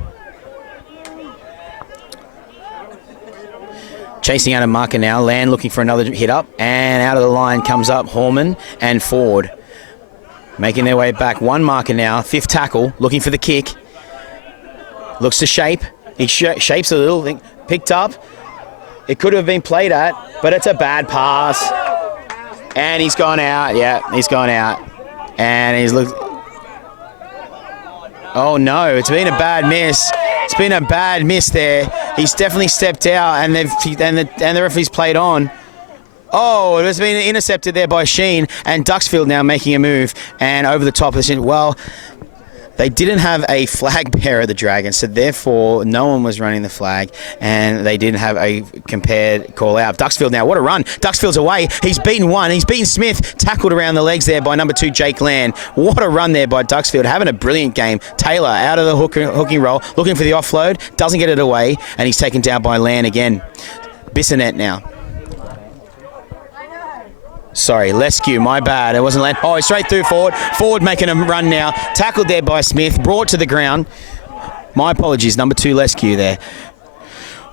Chasing out a marker now. Land looking for another hit up. And out of the line comes up Horman and Ford. Making their way back. One marker now. 5th tackle. Looking for the kick. Looks to shape. He shapes a little thing. Picked up. It could have been played at, but it's a bad pass. And he's gone out. Yeah, he's gone out. And he's looked. Oh no, it's been a bad miss. It's been a bad miss there. He's definitely stepped out, and the referee's played on. Oh, it has been intercepted there by Sheen, and Duxfield now making a move and over the top of the shin. Well, they didn't have a flag bearer, the Dragons, so therefore no one was running the flag, and they didn't have a compared call out. Duxfield now, what a run. Duxfield's away. He's beaten one. He's beaten Smith. Tackled around the legs there by number 2, Jake Land. What a run there by Duxfield. Having a brilliant game. Taylor out of the hooking roll, looking for the offload. Doesn't get it away, and he's taken down by Land again. Bissonette now. Sorry, Lescue, my bad. It wasn't land. Oh, straight through forward. Forward making a run now. Tackled there by Smith. Brought to the ground. My apologies, number 2, Lescue there.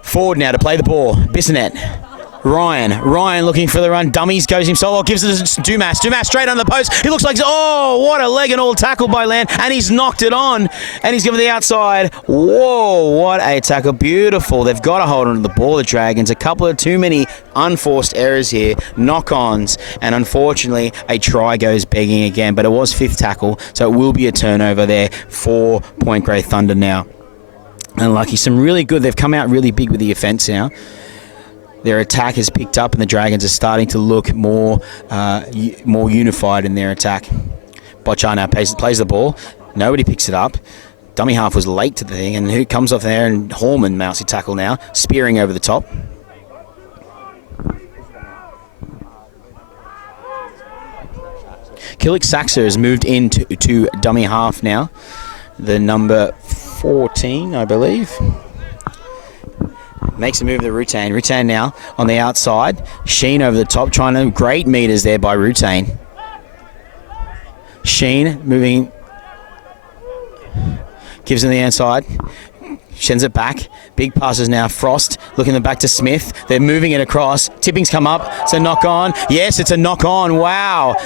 Forward now to play the ball. Bissonette. Ryan looking for the run. Dummies, goes himself. Oh, gives it to Dumas. Dumas straight on the post. He looks like, oh, what a leg and all tackle by Land. And he's knocked it on. And he's given the outside. Whoa, what a tackle. Beautiful. They've got to hold on to the ball, the Dragons. A couple of too many unforced errors here. Knock-ons. And unfortunately, a try goes begging again. But it was 5th tackle. So it will be a turnover there for Point Grey Thunder now. And lucky, some really good. They've come out really big with the offence now. Their attack has picked up and the Dragons are starting to look more unified in their attack. Botchar now plays the ball. Nobody picks it up. Dummy half was late to the thing, and who comes off there? And Hallman mousy tackle now, spearing over the top. Killick Saxer has moved into to dummy half now. The number 14, I believe. Makes a move to Rutain. Rutain now on the outside. Sheen over the top, trying to great meters there by Rutain. Sheen moving, gives him the inside, sends it back. Big passes now. Frost looking back to Smith. They're moving it across. Tipping's come up. It's a knock on. Yes, it's a knock on. Wow.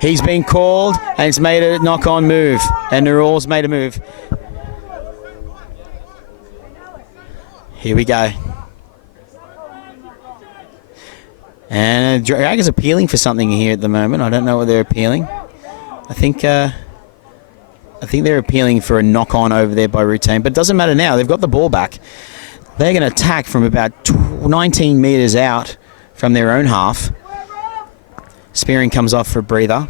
He's been called and it's made a knock on move. And Narul's made a move. Here we go. And Dragons appealing for something here at the moment. I don't know what they're appealing. I think they're appealing for a knock-on over there by Rutain, but it doesn't matter now. They've got the ball back. They're going to attack from about 19 metres out from their own half. Spearing comes off for a breather.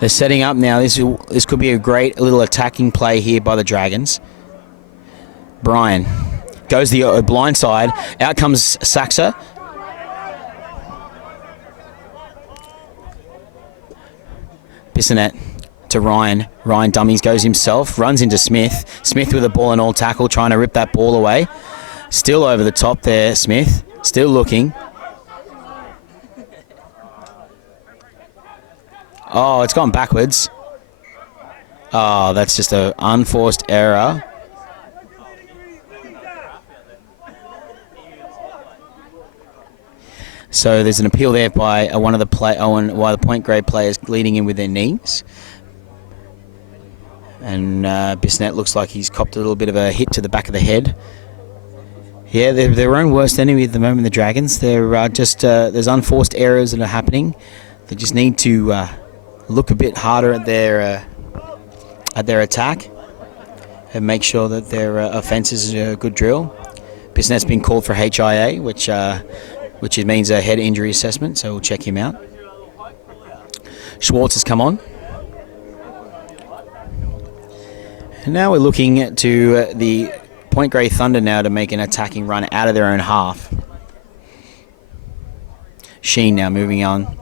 They're setting up now. This could be a great little attacking play here by the Dragons. Brian goes the blind side. Out comes Saxer. Bissonette to Ryan. Ryan dummies, goes himself, runs into Smith. Smith with a ball and all tackle, trying to rip that ball away. Still over the top there, Smith. Still looking. Oh, it's gone backwards. Oh, that's just an unforced error. So there's an appeal there by one of the the Point Grey players leading in with their knees. And Bissonette looks like he's copped a little bit of a hit to the back of the head. Yeah, they're their own worst enemy at the moment, the Dragons. They're there's unforced errors that are happening. They just need to look a bit harder at their attack and make sure that their offence is a good drill. Bissonette's been called for HIA, which means a head injury assessment, so we'll check him out. Schwartz has come on. And now we're looking to the Point Grey Thunder now to make an attacking run out of their own half. Sheen now moving on.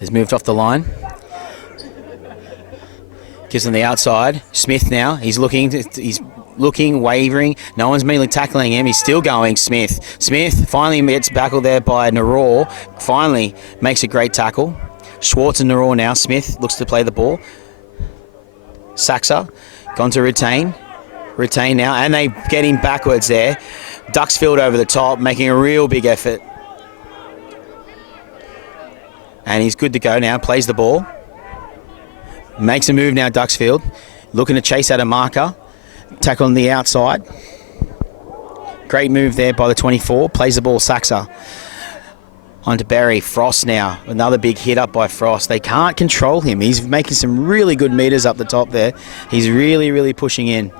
He's moved off the line. Gives them the outside. Smith now. He's looking, wavering. No one's mainly tackling him. He's still going, Smith. Smith finally gets tackled there by Naror. Finally makes a great tackle. Schwartz and Naror now. Smith looks to play the ball. Saxer gone to Retain. Retain now, and they get him backwards there. Duxfield over the top, making a real big effort. And he's good to go now. Plays the ball. Makes a move now, Duxfield. Looking to chase out a marker. Tackle on the outside. Great move there by the 24. Plays the ball, Saxer. On to Barry. Frost now. Another big hit up by Frost. They can't control him. He's making some really good meters up the top there. He's really, really pushing in.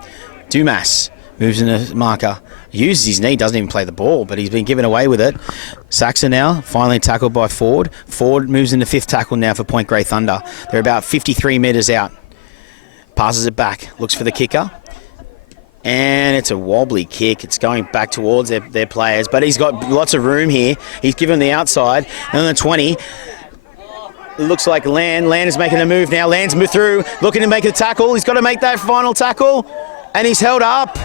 Dumas moves in a marker. Uses his knee, doesn't even play the ball, but he's been given away with it. Saxer now, finally tackled by Ford. Ford moves into 5th tackle now for Point Grey Thunder. They're about 53 metres out. Passes it back. Looks for the kicker. And it's a wobbly kick. It's going back towards their players. But he's got lots of room here. He's given the outside. And on the 20, it looks like Land. Land is making a move now. Land's moved through, looking to make a tackle. He's got to make that final tackle. And he's held up.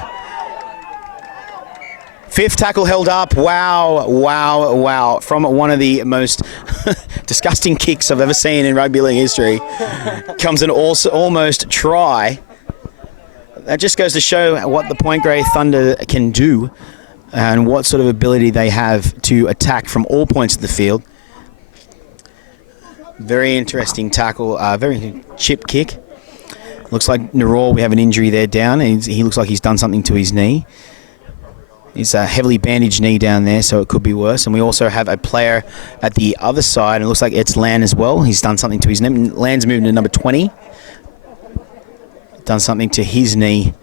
Fifth tackle held up. Wow, wow, wow. From one of the most disgusting kicks I've ever seen in rugby league history comes an almost try. That just goes to show what the Point Grey Thunder can do and what sort of ability they have to attack from all points of the field. Very interesting tackle, very chip kick. Looks like Naror, we have an injury there down. He looks like he's done something to his knee. It's a heavily bandaged knee down there, so it could be worse. And we also have a player at the other side, and it looks like it's Lan as well. He's done something to his knee. Lan's moved to number 20. Done something to his knee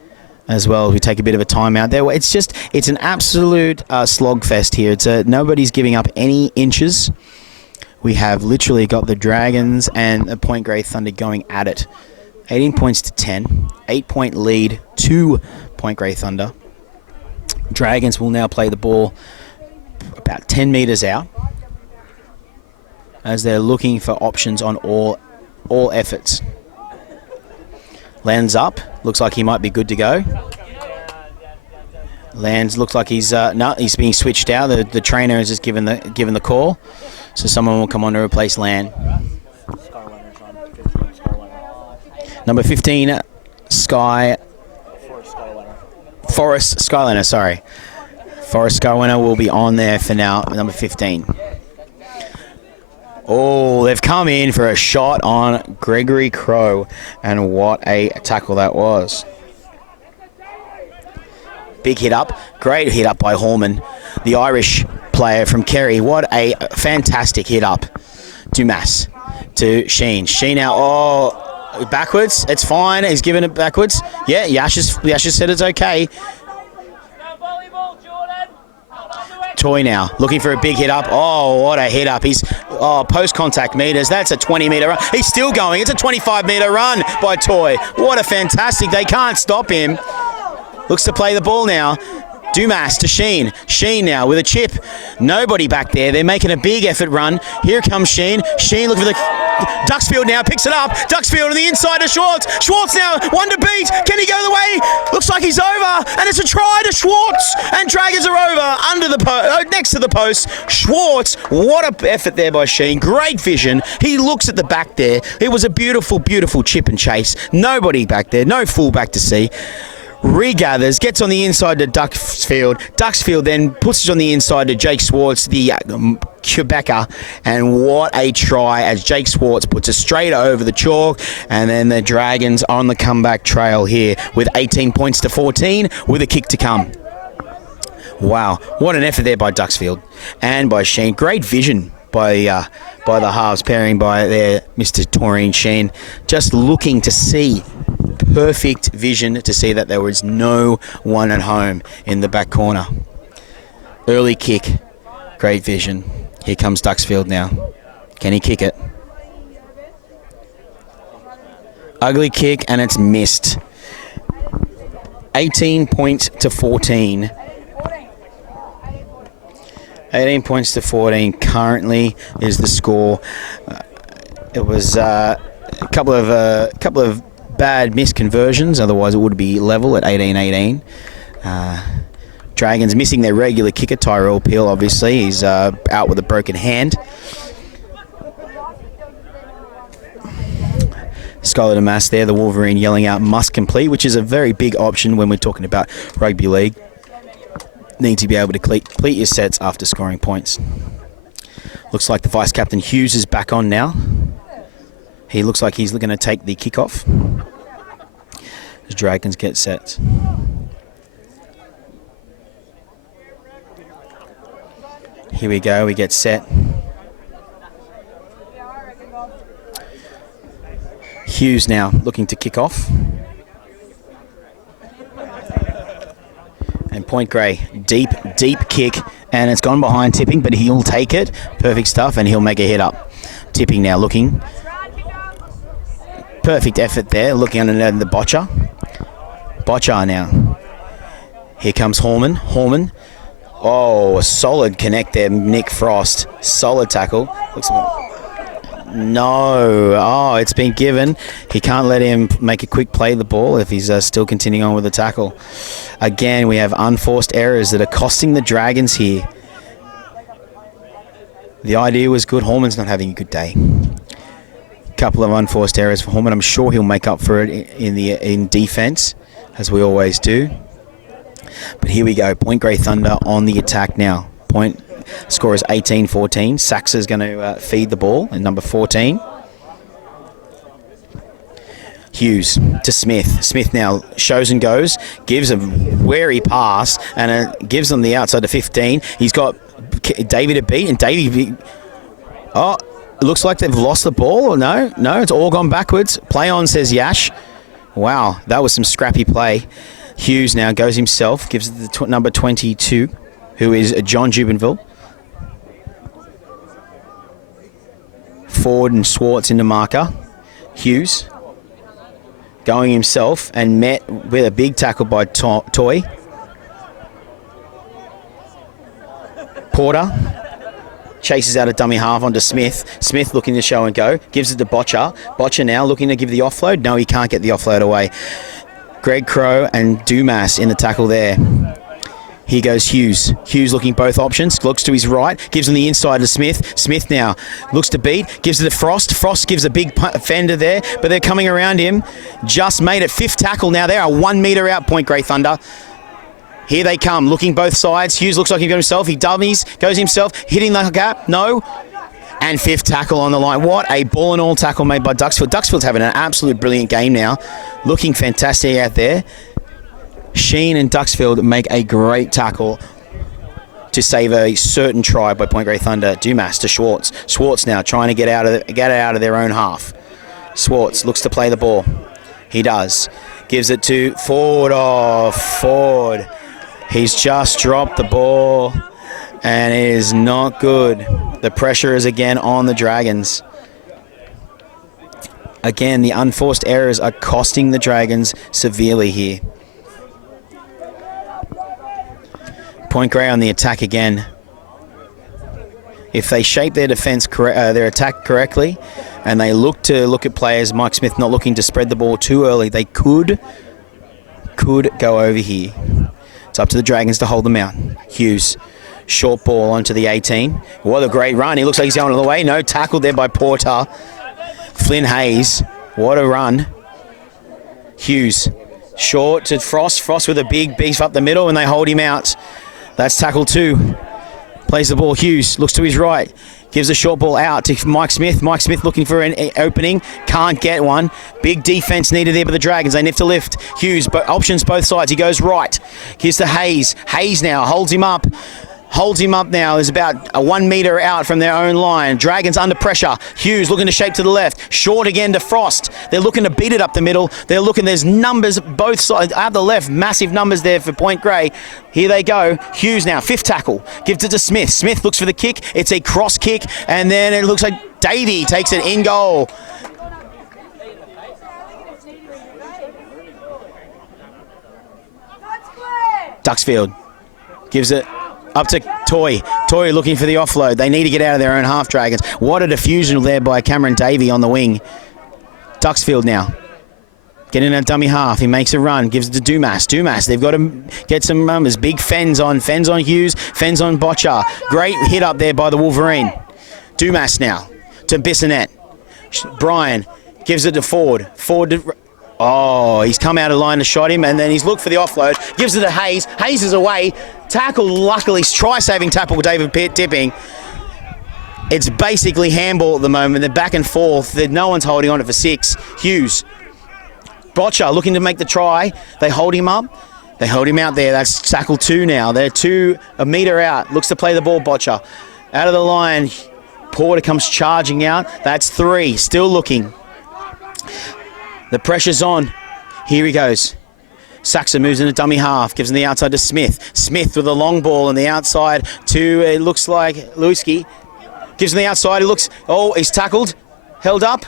as well. We take a bit of a timeout there. It's an absolute slogfest here. Nobody's giving up any inches. We have literally got the Dragons and the Point Grey Thunder going at it. 18 points to 10. 8-point lead to Point Grey Thunder. Dragons will now play the ball about 10 metres out as they're looking for options on all efforts. Lands up. Looks like he might be good to go. Lands looks like he's being switched out. The trainer has just given the call. So someone will come on to replace Lan. Number 15, Forrest Skyliner, sorry. Forrest Skyliner will be on there for now, number 15. Oh, they've come in for a shot on Gregory Crow, and what a tackle that was. Big hit up, great hit up by Hallman, the Irish player from Kerry. What a fantastic hit up. Dumas to Sheen. Sheen out, backwards, it's fine, he's given it backwards. Yeah, Yash has said it's okay. Toy now, looking for a big hit up. Oh, what a hit up. He's post-contact meters. That's a 20-metre run. He's still going. It's a 25-metre run by Toy. What a fantastic. They can't stop him. Looks to play the ball now. Dumas to Sheen. Sheen now with a chip. Nobody back there. They're making a big effort run. Here comes Sheen. Sheen looking for the... Duxfield now picks it up. Duxfield on the inside to Schwartz. Schwartz now, one to beat. Can he go the way? Looks like he's over. And it's a try to Schwartz. And Dragons are over under the next to the post. Schwartz, what a effort there by Sheen. Great vision. He looks at the back there. It was a beautiful, beautiful chip and chase. Nobody back there. No fullback to see. Regathers, gets on the inside to Duxfield. Duxfield then puts it on the inside to Jake Schwartz, the Quebecer, and what a try as Jake Schwartz puts it straight over the chalk, and then the Dragons on the comeback trail here with 18 points to 14 with a kick to come. Wow, what an effort there by Duxfield and by Sheen. Great vision by the halves, pairing by their Mr. Taurine Sheen, just looking to see perfect vision to see that there was no one at home in the back corner. Early kick, great vision. Here comes Duxfield now. Can he kick it? Ugly kick, and it's missed. 18 points to 14. 18 points to 14 currently is the score. It was a couple of bad missed conversions, otherwise it would be level at 18-18. Dragons missing their regular kicker, Tyrell Peel, obviously. He's out with a broken hand. Skylar Damas there, the Wolverine, yelling out must complete, which is a very big option when we're talking about rugby league. Need to be able to complete your sets after scoring points. Looks like the Vice-Captain Hughes is back on now. He looks like he's going to take the kickoff. The Dragons get set. Here we go, we get set. Hughes now looking to kick off. And Point Grey, deep kick, and it's gone behind Tipping, but he'll take it. Perfect stuff, and he'll make a hit up. Tipping now looking. Perfect effort there, looking underneath the Botcher. Botcher now. Here comes Hallman. Hallman. Oh, a solid connect there, Nick Frost. Solid tackle. No. Oh, it's been given. He can't let him make a quick play of the ball if he's still continuing on with the tackle. Again, we have unforced errors that are costing the Dragons here. The idea was good. Horman's not having a good day. Couple of unforced errors for Horman. I'm sure he'll make up for it in defense, as we always do. But here we go. Point Grey Thunder on the attack now. Point score is 18-14. Saxa's going to feed the ball in number 14. Hughes to Smith. Smith now shows and goes, gives a wary pass, and gives on the outside to 15. He's got Davey to beat, and Davey... Oh, it looks like they've lost the ball, or no? No, it's all gone backwards. Play on, says Yash. Wow, that was some scrappy play. Hughes now goes himself, gives it the number 22, who is John Jubenville. Ford and Swartz into marker. Hughes going himself and met with a big tackle by Toy. Porter chases out a dummy half onto Smith. Smith looking to show and go. Gives it to Botcher. Botcher now looking to give the offload. No, he can't get the offload away. Greg Crow and Dumas in the tackle there. Here goes Hughes. Hughes looking both options. Looks to his right. Gives on the inside to Smith. Smith now looks to beat. Gives it to Frost. Frost gives a big fender there, but they're coming around him. Just made it. Fifth tackle now. They are 1 metre out, Point Grey Thunder. Here they come, looking both sides. Hughes looks like he got himself. He dummies, goes himself, hitting the gap. No. And fifth tackle on the line. What a ball and all tackle made by Duxfield. Duxfield's having an absolute brilliant game now. Looking fantastic out there. Sheen and Duxfield make a great tackle to save a certain try by Point Grey Thunder. Dumas to Schwartz. Schwartz now trying to get out of their own half. Schwartz looks to play the ball. He does. Gives it to Ford. Oh, Ford. He's just dropped the ball, and it is not good. The pressure is again on the Dragons. Again, the unforced errors are costing the Dragons severely here. Point Grey on the attack again. If they shape their defense, their attack correctly, and they look at players, Mike Smith not looking to spread the ball too early, they could go over here. It's up to the Dragons to hold them out. Hughes, short ball onto the 18. What a great run. He looks like he's going all the way. No, tackled there by Porter. Flynn Hayes, what a run. Hughes, short to Frost. Frost with a big beef up the middle, and they hold him out. That's tackle 2. Plays the ball. Hughes looks to his right. Gives a short ball out to Mike Smith. Mike Smith looking for an opening. Can't get one. Big defense needed there by the Dragons. They nip to lift. Hughes, but options both sides. He goes right. Gives to Hayes. Hayes now holds him up. Holds him up now. Is about a 1 metre out from their own line. Dragons under pressure. Hughes looking to shape to the left. Short again to Frost. They're looking to beat it up the middle. They're looking. There's numbers both sides. At the left, massive numbers there for Point Grey. Here they go. Hughes now, fifth tackle. Gives it to Smith. Smith looks for the kick. It's a cross kick. And then it looks like Davey takes it in goal. Duxfield gives it up to Toy. Toy looking for the offload. They need to get out of their own half, Dragons. What a diffusion there by Cameron Davey on the wing. Duxfield now. Getting a dummy half. He makes a run. Gives it to Dumas. Dumas, they've got to get some numbers. Big fens on Hughes. Fens on Botcher. Great hit up there by the Wolverine. Dumas now to Bissonette. Brian gives it to Ford. Ford to... Oh, he's come out of line to shot him, and then he's looked for the offload. Gives it to Hayes. Hayes is away. Tackle, luckily, try-saving tackle with David Pitt tipping. It's basically handball at the moment. They're back and forth. No one's holding on it for 6. Hughes. Botcher looking to make the try. They hold him up. They hold him out there. That's tackle 2 now. They're 2 a metre out. Looks to play the ball, Botcher. Out of the line. Porter comes charging out. That's 3. Still looking. The pressure's on. Here he goes. Saxa moves in a dummy half. Gives him the outside to Smith. Smith with a long ball on the outside to, it looks like, Lewski. Gives him the outside. He looks, oh, he's tackled. Held up.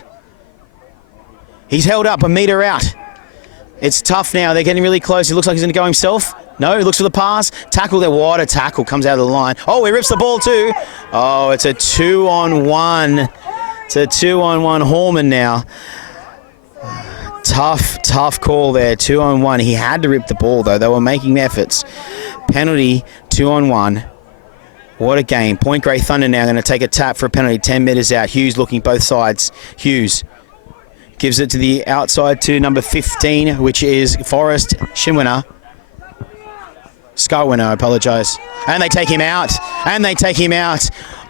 He's held up a metre out. It's tough now. They're getting really close. He looks like he's going to go himself. No, he looks for the pass. Tackle there. What a tackle. Comes out of the line. Oh, he rips the ball too. Oh, it's a 2-on-1. to 2-on-1 Horman now. Tough call there, 2-on-1. He had to rip the ball, though. They were making efforts. Penalty, 2-on-1. What a game. Point Grey Thunder now going to take a tap for a penalty, 10 metres out. Hughes looking both sides. Hughes gives it to the outside to number 15, which is Forrest Shinwinner. Skywinner, I apologise. And they take him out.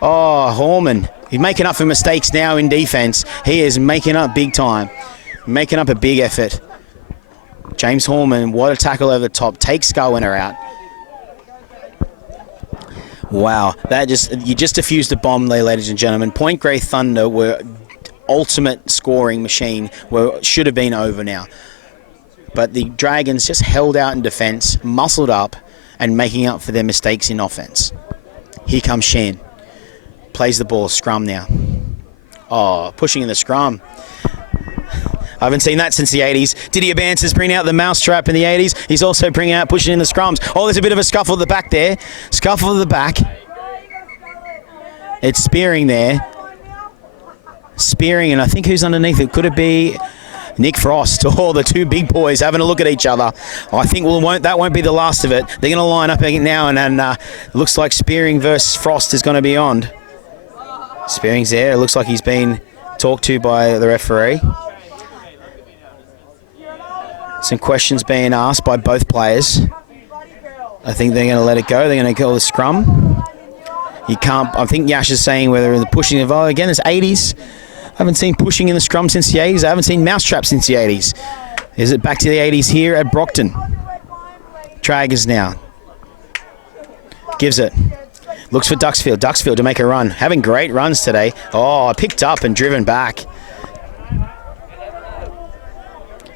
Oh, Horman. He's making up for mistakes now in defence. He is making up big time. Making up a big effort. James Horman, what a tackle over the top. Takes Skywinner out. Wow, you just diffused a bomb there, ladies and gentlemen. Point Grey Thunder were ultimate scoring machine. Should have been over now. But the Dragons just held out in defence, muscled up, and making up for their mistakes in offence. Here comes Sheen. Plays the ball, scrum now. Oh, pushing in the scrum. I haven't seen that since the 80s. Didier Bances bringing out the mousetrap in the 80s. He's also pushing in the scrums. Oh, there's a bit of a scuffle at the back there. Scuffle at the back. It's Spearing there. Spearing, and I think who's underneath it? Could it be Nick Frost? Oh, the two big boys having a look at each other. I think that won't be the last of it. They're going to line up now, and it looks like Spearing versus Frost is going to be on. Spearing's there. It looks like he's been talked to by the referee. Some questions being asked by both players. I think they're going to let it go. They're going to call the scrum. You can't. I think Yash is saying whether the pushing involved again. It's 80s. I haven't seen pushing in the scrum since the 80s. I haven't seen mousetrap since the 80s. Is it back to the 80s here at Brockton? Dragons now. Gives it. Looks for Duxfield. Duxfield to make a run. Having great runs today. Oh, picked up and driven back.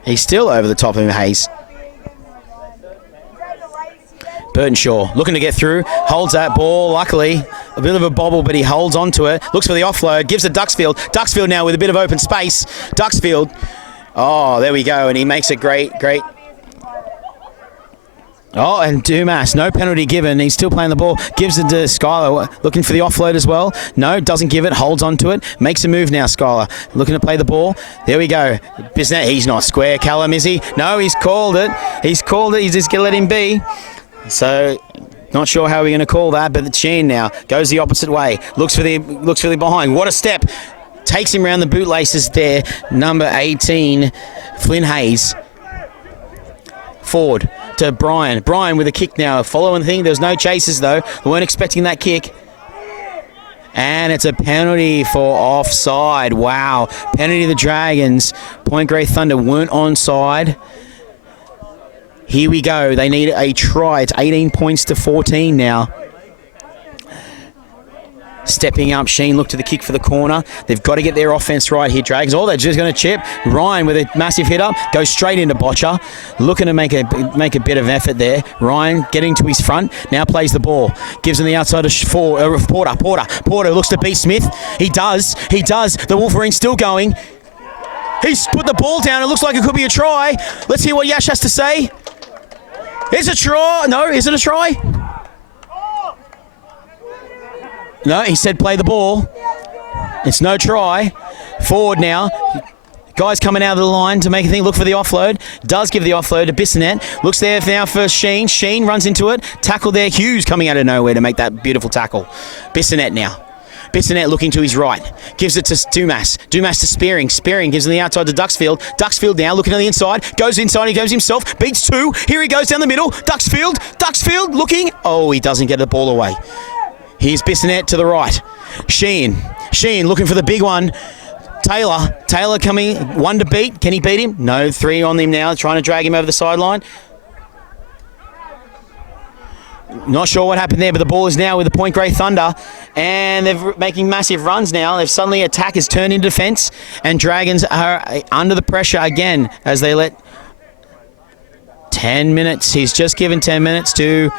He's still over the top of him, Hayes. Burtonshaw looking to get through. Holds that ball, luckily. A bit of a bobble, but he holds on to it. Looks for the offload. Gives it Duxfield. Duxfield now with a bit of open space. Duxfield. Oh, there we go. And he makes it great. Oh, and Dumas, no penalty given. He's still playing the ball. Gives it to Skylar, looking for the offload as well. No, doesn't give it. Holds on to it. Makes a move now, Skylar. Looking to play the ball. There we go. Bisnet, he's not square. Callum, is he? No, he's called it. He's just going to let him be. So, not sure how we're going to call that, but Sheen now goes the opposite way. Looks for the behind. What a step. Takes him around the bootlaces there. Number 18, Flynn Hayes. Forward to Brian. Brian with a kick now. Following the thing. There's no chases though. We weren't expecting that kick. And it's a penalty for offside. Wow. Penalty to the Dragons. Point Grey Thunder weren't onside. Here we go. They need a try. It's 18 points to 14 now. Stepping up, Sheen looked to the kick for the corner. They've got to get their offense right here, Dragons. Oh, they're just going to chip. Ryan with a massive hit up, goes straight into Botcher. Looking to make a bit of effort there. Ryan getting to his front, now plays the ball. Gives him the outside of Porter. Porter looks to beat Smith. He does. The Wolverine's still going. He's put the ball down. It looks like it could be a try. Let's hear what Yash has to say. Is it a try? No, is it a try? No, he said play the ball. It's no try. Forward now. Guys coming out of the line to make a thing. Look for the offload. Does give the offload to Bissonette. Looks there now for Sheen. Sheen runs into it. Tackle there. Hughes coming out of nowhere to make that beautiful tackle. Bissonette now. Bissonette looking to his right. Gives it to Dumas. Dumas to Spearing. Spearing gives him the outside to Duxfield. Duxfield now looking on the inside. Goes inside. He goes himself. Beats two. Here he goes down the middle. Duxfield looking. Oh, he doesn't get the ball away. Here's Bissonette to the right. Sheen looking for the big one. Taylor coming, one to beat. Can he beat him? No, three on him now, trying to drag him over the sideline. Not sure what happened there, but the ball is now with the Point Grey Thunder, and they're making massive runs now. They've suddenly attack has turned into defence, and Dragons are under the pressure again as they let 10 minutes. He's just given 10 minutes to...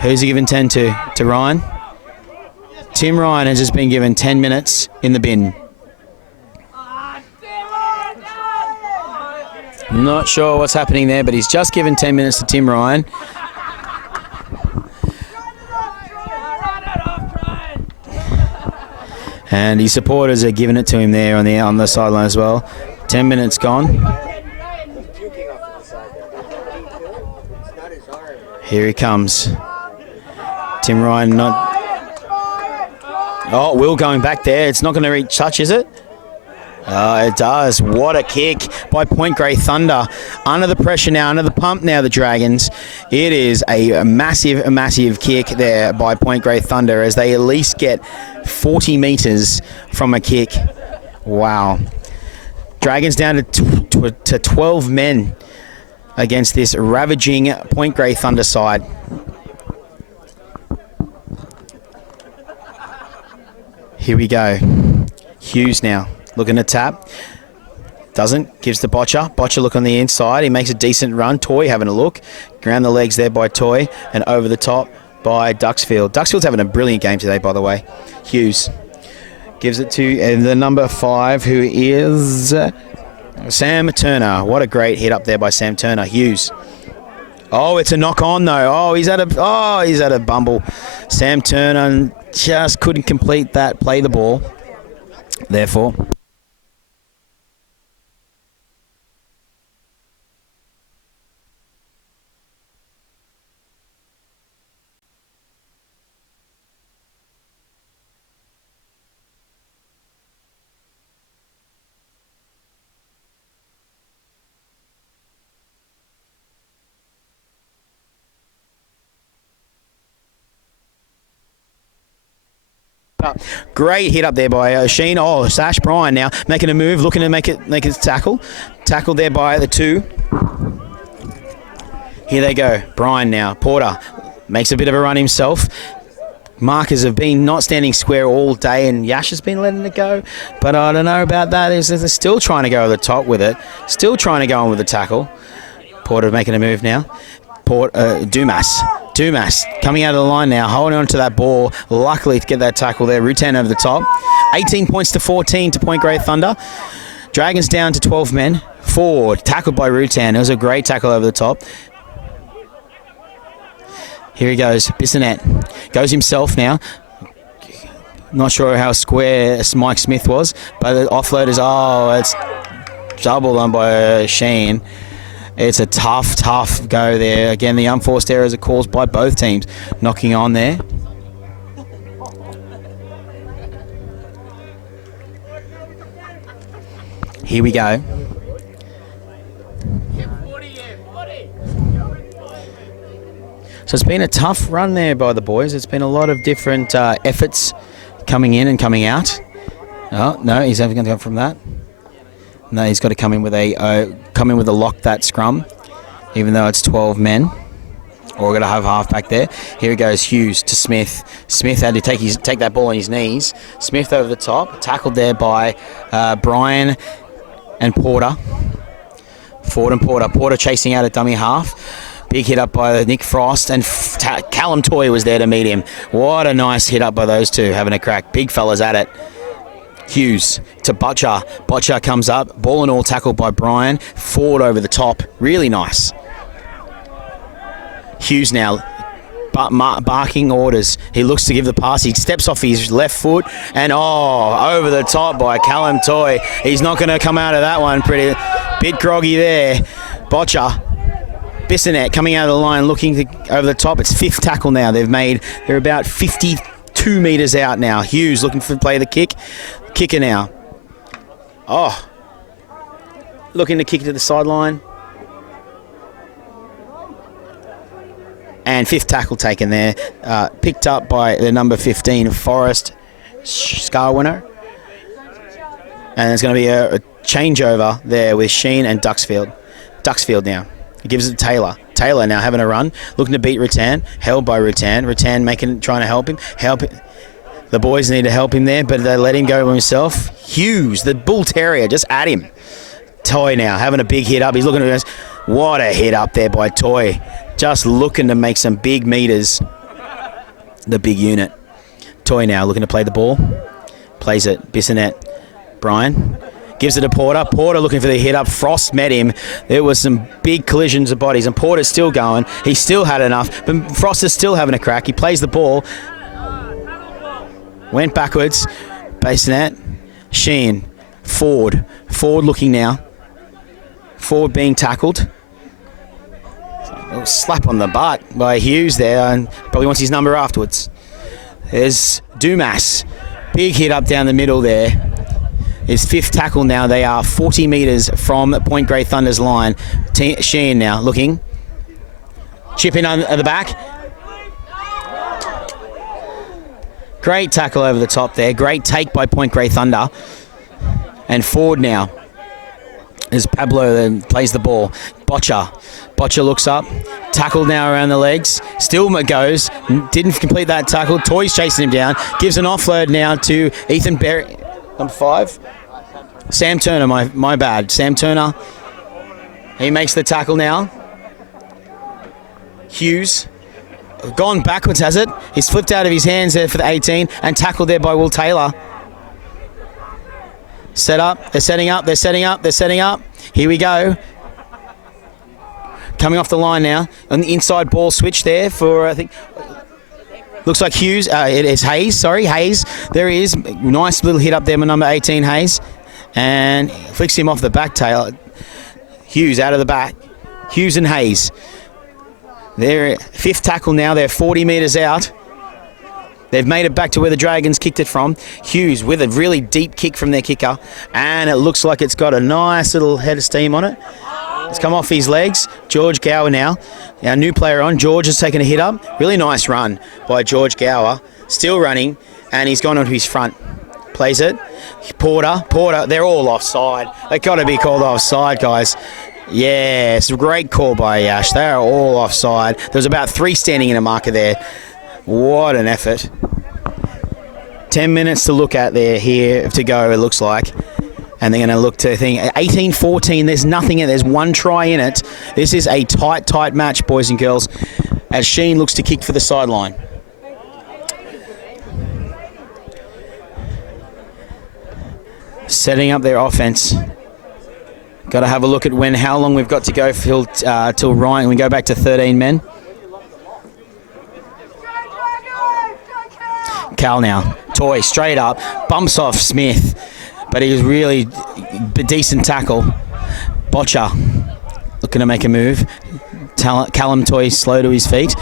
Who's he given 10 to? To Ryan? Tim Ryan has just been given 10 minutes in the bin. Not sure what's happening there, but he's just given 10 minutes to Tim Ryan. And his supporters are giving it to him there on the sideline as well. 10 minutes gone. Here he comes. Tim Ryan not... Oh, Will going back there. It's not going to reach touch, is it? It does. What a kick by Point Grey Thunder. Under the pressure now, under the pump now, the Dragons. It is a massive kick there by Point Grey Thunder as they at least get 40 metres from a kick. Wow. Dragons down to 12 men against this ravaging Point Grey Thunder side. Here we go. Hughes now looking to tap. Doesn't. Gives to Botcher. Botcher look on the inside. He makes a decent run. Toy having a look. Ground the legs there by Toy and over the top by Duxfield. Duxfield's having a brilliant game today, by the way. Hughes gives it to the number 5, who is Sam Turner. What a great hit up there by Sam Turner. Hughes. Oh, it's a knock on though. Oh, he's had a bumble. Sam Turner just couldn't complete that. Play the ball. Therefore. Great hit up there by Sheen. Oh, Sash Bryan now making a move, looking to make it tackle. Tackled there by the 2. Here they go. Bryan now. Porter makes a bit of a run himself. Markers have been not standing square all day, and Yash has been letting it go. But I don't know about that. They're still trying to go over the top with it. Still trying to go on with the tackle. Porter making a move now. Dumas coming out of the line now, holding on to that ball. Luckily to get that tackle there. Rutan over the top. 18 points to 14 to Point Grey Thunder. Dragons down to 12 men. Forward, tackled by Rutan. It was a great tackle over the top. Here he goes. Bissonette goes himself now. Not sure how square Mike Smith was, but the offload is, it's double done by Sheen. It's a tough go there. Again, the unforced errors are caused by both teams. Knocking on there. Here we go. So it's been a tough run there by the boys. It's been a lot of different efforts coming in and coming out. Oh, no, he's never going to go from that. No, he's got to come in with a lock that scrum, even though it's 12 men. Or we're going to have half back there. Here he goes, Hughes to Smith. Smith had to take that ball on his knees. Smith over the top, tackled there by Bryan and Porter. Ford and Porter. Porter chasing out a dummy half. Big hit up by Nick Frost, and Callum Toy was there to meet him. What a nice hit up by those two, having a crack. Big fellas at it. Hughes to Butcher. Butcher comes up. Ball and all tackled by Bryan. Ford over the top. Really nice. Hughes now barking orders. He looks to give the pass. He steps off his left foot and over the top by Callum Toy. He's not going to come out of that one. Pretty bit groggy there. Butcher. Bissonette coming out of the line looking over the top. It's 5th tackle now. They're about 52 metres out now. Hughes looking to play the kick. Kicker now. Looking to kick to the sideline. And 5th tackle taken there. Picked up by the number 15, Forrest Scarwinner. And there's going to be a changeover there with Sheen and Duxfield. Duxfield now. He gives it to Taylor. Taylor now having a run. Looking to beat Rutan. Held by Rutan. Rutan trying to help him. The boys need to help him there, but they let him go himself. Hughes, the Bull Terrier, just at him. Toy now having a big hit up. He's looking at us. What a hit up there by Toy. Just looking to make some big meters. The big unit. Toy now looking to play the ball. Plays it. Bissonette. Bryan. Gives it to Porter. Porter looking for the hit up. Frost met him. There was some big collisions of bodies, and Porter's still going. He still had enough, but Frost is still having a crack. He plays the ball. Went backwards. Bassinet, Sheen, Ford looking now. Ford being tackled. A slap on the butt by Hughes there, and probably wants his number afterwards. There's Dumas. Big hit up down the middle there. His 5th tackle now. They are 40 metres from Point Grey Thunder's line. Sheen now looking. Chip in at the back. Great tackle over the top there. Great take by Point Grey Thunder. And Ford now. As Pablo then plays the ball. Botcher looks up. Tackle now around the legs. Still goes. Didn't complete that tackle. Toy's chasing him down. Gives an offload now to Ethan Berry. Number 5. Sam Turner, my bad. Sam Turner. He makes the tackle now. Hughes. Gone backwards, has it? He's flipped out of his hands there for the 18 and tackled there by Will Taylor. Set up. They're setting up. They're setting up. They're setting up. Here we go. Coming off the line now. On the inside ball switch there for, I think, looks like Hughes. It is Hayes. Sorry, Hayes. There he is. Nice little hit up there with number 18, Hayes. And flicks him off the back tail. Hughes out of the back. Hughes and Hayes. Their 5th tackle now. They're 40 metres out. They've made it back to where the Dragons kicked it from. Hughes with a really deep kick from their kicker. And it looks like it's got a nice little head of steam on it. It's come off his legs. George Gower now. Our new player on. George has taken a hit up. Really nice run by George Gower. Still running. And he's gone onto his front. Plays it. Porter. They're all offside. They've got to be called offside, guys. Yeah, it's a great call by Ash. They are all offside. There was about 3 standing in a marker there. What an effort. 10 minutes to look at there here to go, it looks like. And they're going to look to think 18-14. There's nothing in it. There's 1 try in it. This is a tight match, boys and girls, as Sheen looks to kick for the sideline. Setting up their offense. Got to have a look at how long we've got to go till Ryan. We go back to 13 men. Cal now. Toy straight up. Bumps off Smith. But he was really a decent tackle. Botcher looking to make a move. Callum Toy slow to his feet.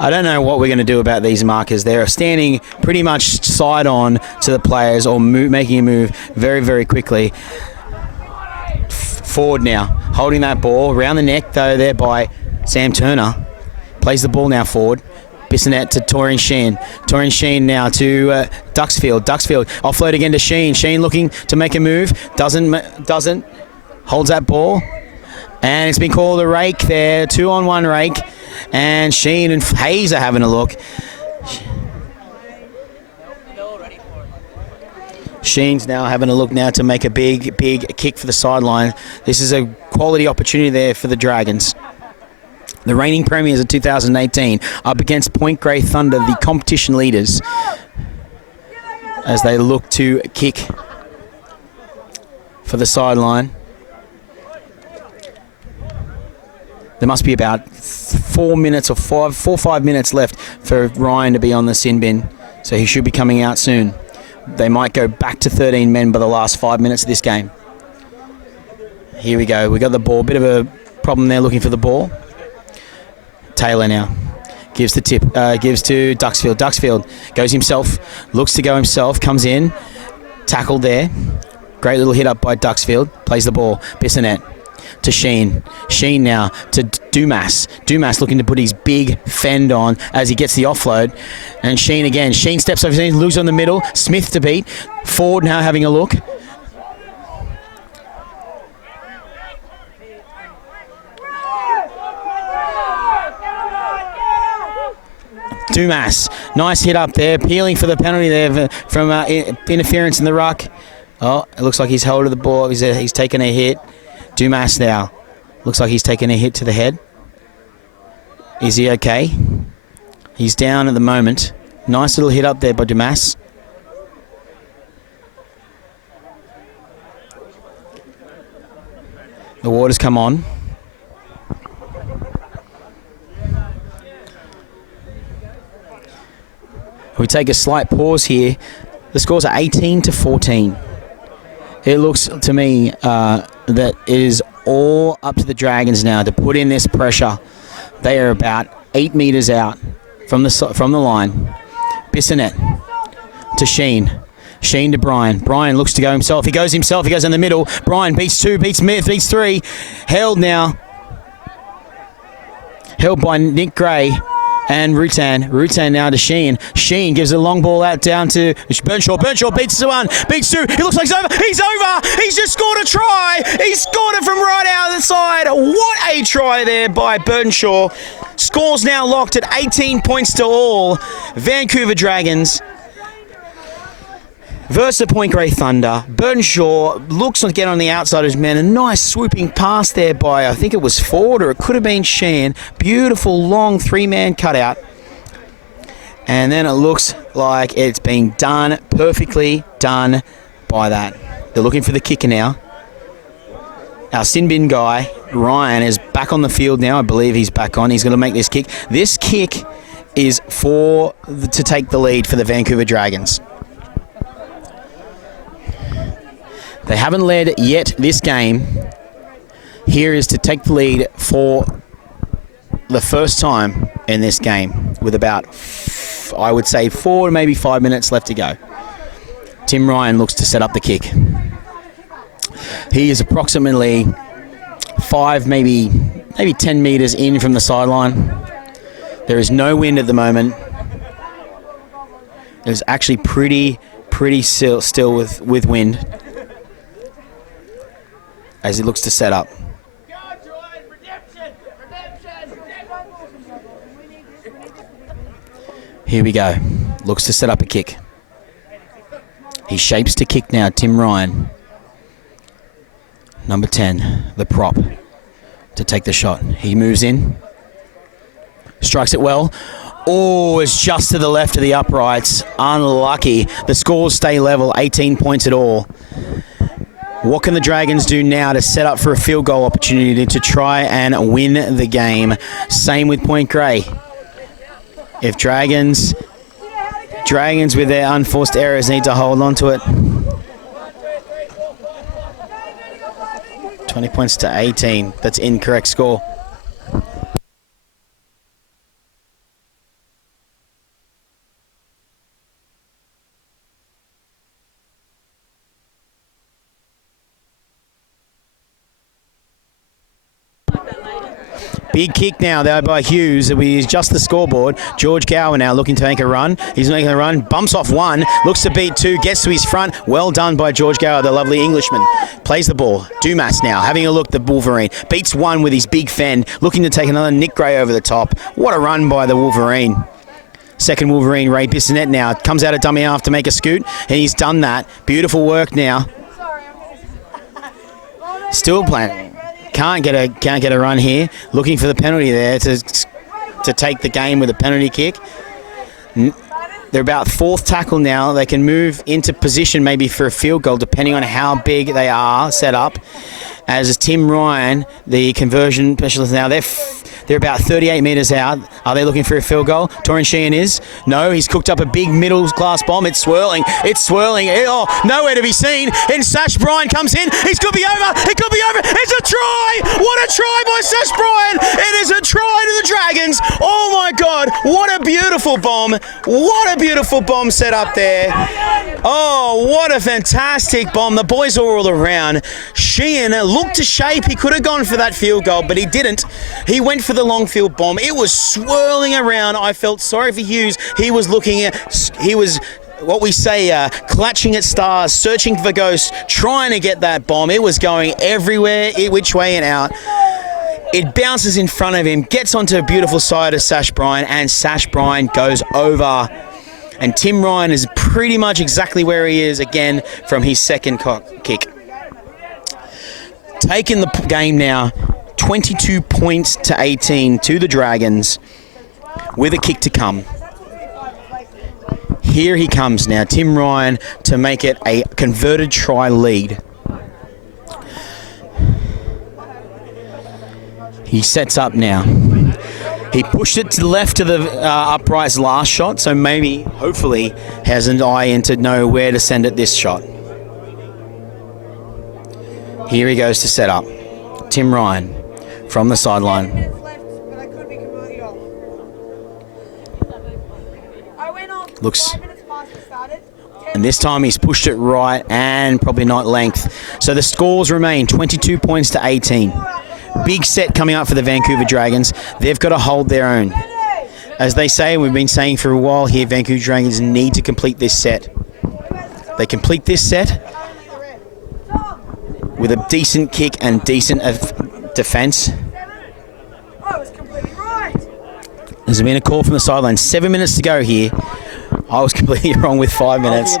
I don't know what we're going to do about these markers. They're standing pretty much side on to the players or making a move very, very quickly. Forward now. Holding that ball. Around the neck, though, there by Sam Turner. Plays the ball now forward. Bissonette to Torin Sheen. Torin Sheen now to Duxfield. Duxfield offload again to Sheen. Sheen looking to make a move. Doesn't. Holds that ball. And it's been called a rake there. 2-on-1 rake. And Sheen and Hayes are having a look. Sheen's now having a look now to make a big kick for the sideline. This is a quality opportunity there for the Dragons. The reigning premiers of 2018 up against Point Grey Thunder, the competition leaders, as they look to kick for the sideline. There must be about 4 minutes or 5 minutes left for Ryan to be on the sin bin, so he should be coming out soon. They might go back to 13 men by the last 5 minutes of this game. Here we go. We got the ball. Bit of a problem there looking for the ball. Taylor now gives the tip, gives to Duxfield. Duxfield goes himself, looks to go himself, comes in, tackled there. Great little hit up by Duxfield. Plays the ball. Bissonette to Sheen. Sheen now to Dumas. Dumas looking to put his big fend on as he gets the offload. And Sheen again. Sheen steps over, loses on the middle. Smith to beat. Ford now having a look. Dumas, nice hit up there, peeling for the penalty there from interference in the ruck. Oh, it looks like he's held to the ball. He's taken a hit. Dumas now, looks like he's taken a hit to the head. Is he okay? He's down at the moment. Nice little hit up there by Dumas. The water's come on. We take a slight pause here The scores are 18-14. It looks to me that it is all up to the Dragons now to put in this pressure. They are about 8 metres out from the line. Bissonette to Sheen. Sheen to Brian. Brian looks to go himself. He goes in the middle. Brian beats 2, beats Smith, beats 3. Held now. Held by Nick Gray and Rutan. Rutan now to Sheen. Sheen gives a long ball out down to Burnshaw. Burnshaw beats 1, beats 2. He looks like he's over. He's over. He's just scored a try. He scored it from right out of the side. What a try there by Burnshaw. Scores now locked at 18 points to all. Vancouver Dragons versus the Point Grey Thunder. Burnshaw looks like get on the outside of his man. A nice swooping pass there by, I think it was Ford or it could have been Sheehan. Beautiful long 3-man cutout. And then it looks like it's being done, perfectly done by that. They're looking for the kicker now. Our sin bin guy, Ryan, is back on the field now. I believe he's back on. He's going to make this kick. This kick is to take the lead for the Vancouver Dragons. They haven't led yet this game. Here is to take the lead for the first time in this game with about, I would say, 4 to maybe 5 minutes left to go. Tim Ryan looks to set up the kick. He is approximately 5, maybe 10 metres in from the sideline. There is no wind at the moment. It's actually pretty still with wind as he looks to set up. Here we go. Looks to set up a kick. He shapes to kick now, Tim Ryan. Number 10, the prop, to take the shot. He moves in. Strikes it well. Oh, it's just to the left of the uprights. Unlucky. The scores stay level, 18 points at all. What can the Dragons do now to set up for a field goal opportunity to try and win the game? Same with Point Grey. If Dragons with their unforced errors need to hold on to it. 20 points to 18. That's incorrect score. Big kick now there by Hughes. We adjust the scoreboard. George Gower now looking to make a run. He's making a run. Bumps off 1. Looks to beat 2. Gets to his front. Well done by George Gower, the lovely Englishman. Plays the ball. Dumas now having a look. The Wolverine beats 1 with his big fend. Looking to take another Nick Gray over the top. What a run by the Wolverine. Second Wolverine, Ray Bissonette now. Comes out of dummy half to make a scoot. And he's done that. Beautiful work now. Still playing. Can't get a run here. Looking for the penalty there to take the game with a penalty kick. They're about 4th tackle now. They can move into position maybe for a field goal depending on how big they are set up. As Tim Ryan, the conversion specialist now, they're about 38 metres out. Are they looking for a field goal? Torin Sheehan is. No, he's cooked up a big middle-class bomb. It's swirling. Oh, nowhere to be seen. And Sash Bryan comes in. He could be over. It's a try. What a try by Sash Bryan. It is a try to the Dragons. Oh, my God. What a beautiful bomb. What a beautiful bomb set up there. Oh, what a fantastic bomb. The boys are all around. Sheehan looked to shape. He could have gone for that field goal, but he didn't. He went for the long field bomb. It was swirling around. I felt sorry for Hughes. He was what we say, clutching at stars, searching for ghosts, trying to get that bomb. It was going everywhere, which way and out. It bounces in front of him, gets onto a beautiful side of Sash Bryan, and Sash Bryan goes over. And Tim Ryan is pretty much exactly where he is again from his second kick. Taking the game now, 22 points to 18 to the Dragons with a kick to come. Here he comes now, Tim Ryan, to make it a converted try lead. He sets up now. He pushed it to the left to the uprights last shot, so maybe, hopefully, has an eye in to know where to send it this shot. Here he goes to set up. Tim Ryan from the sideline. Looks, and this time he's pushed it right and probably not length. So the scores remain 22 points to 18. Big set coming up for the Vancouver Dragons. They've got to hold their own. As they say, we've been saying for a while here, Vancouver Dragons need to complete this set. They complete this set with a decent kick and decent defence. There's been a call from the sideline. 7 minutes to go here. I was completely wrong with 5 minutes.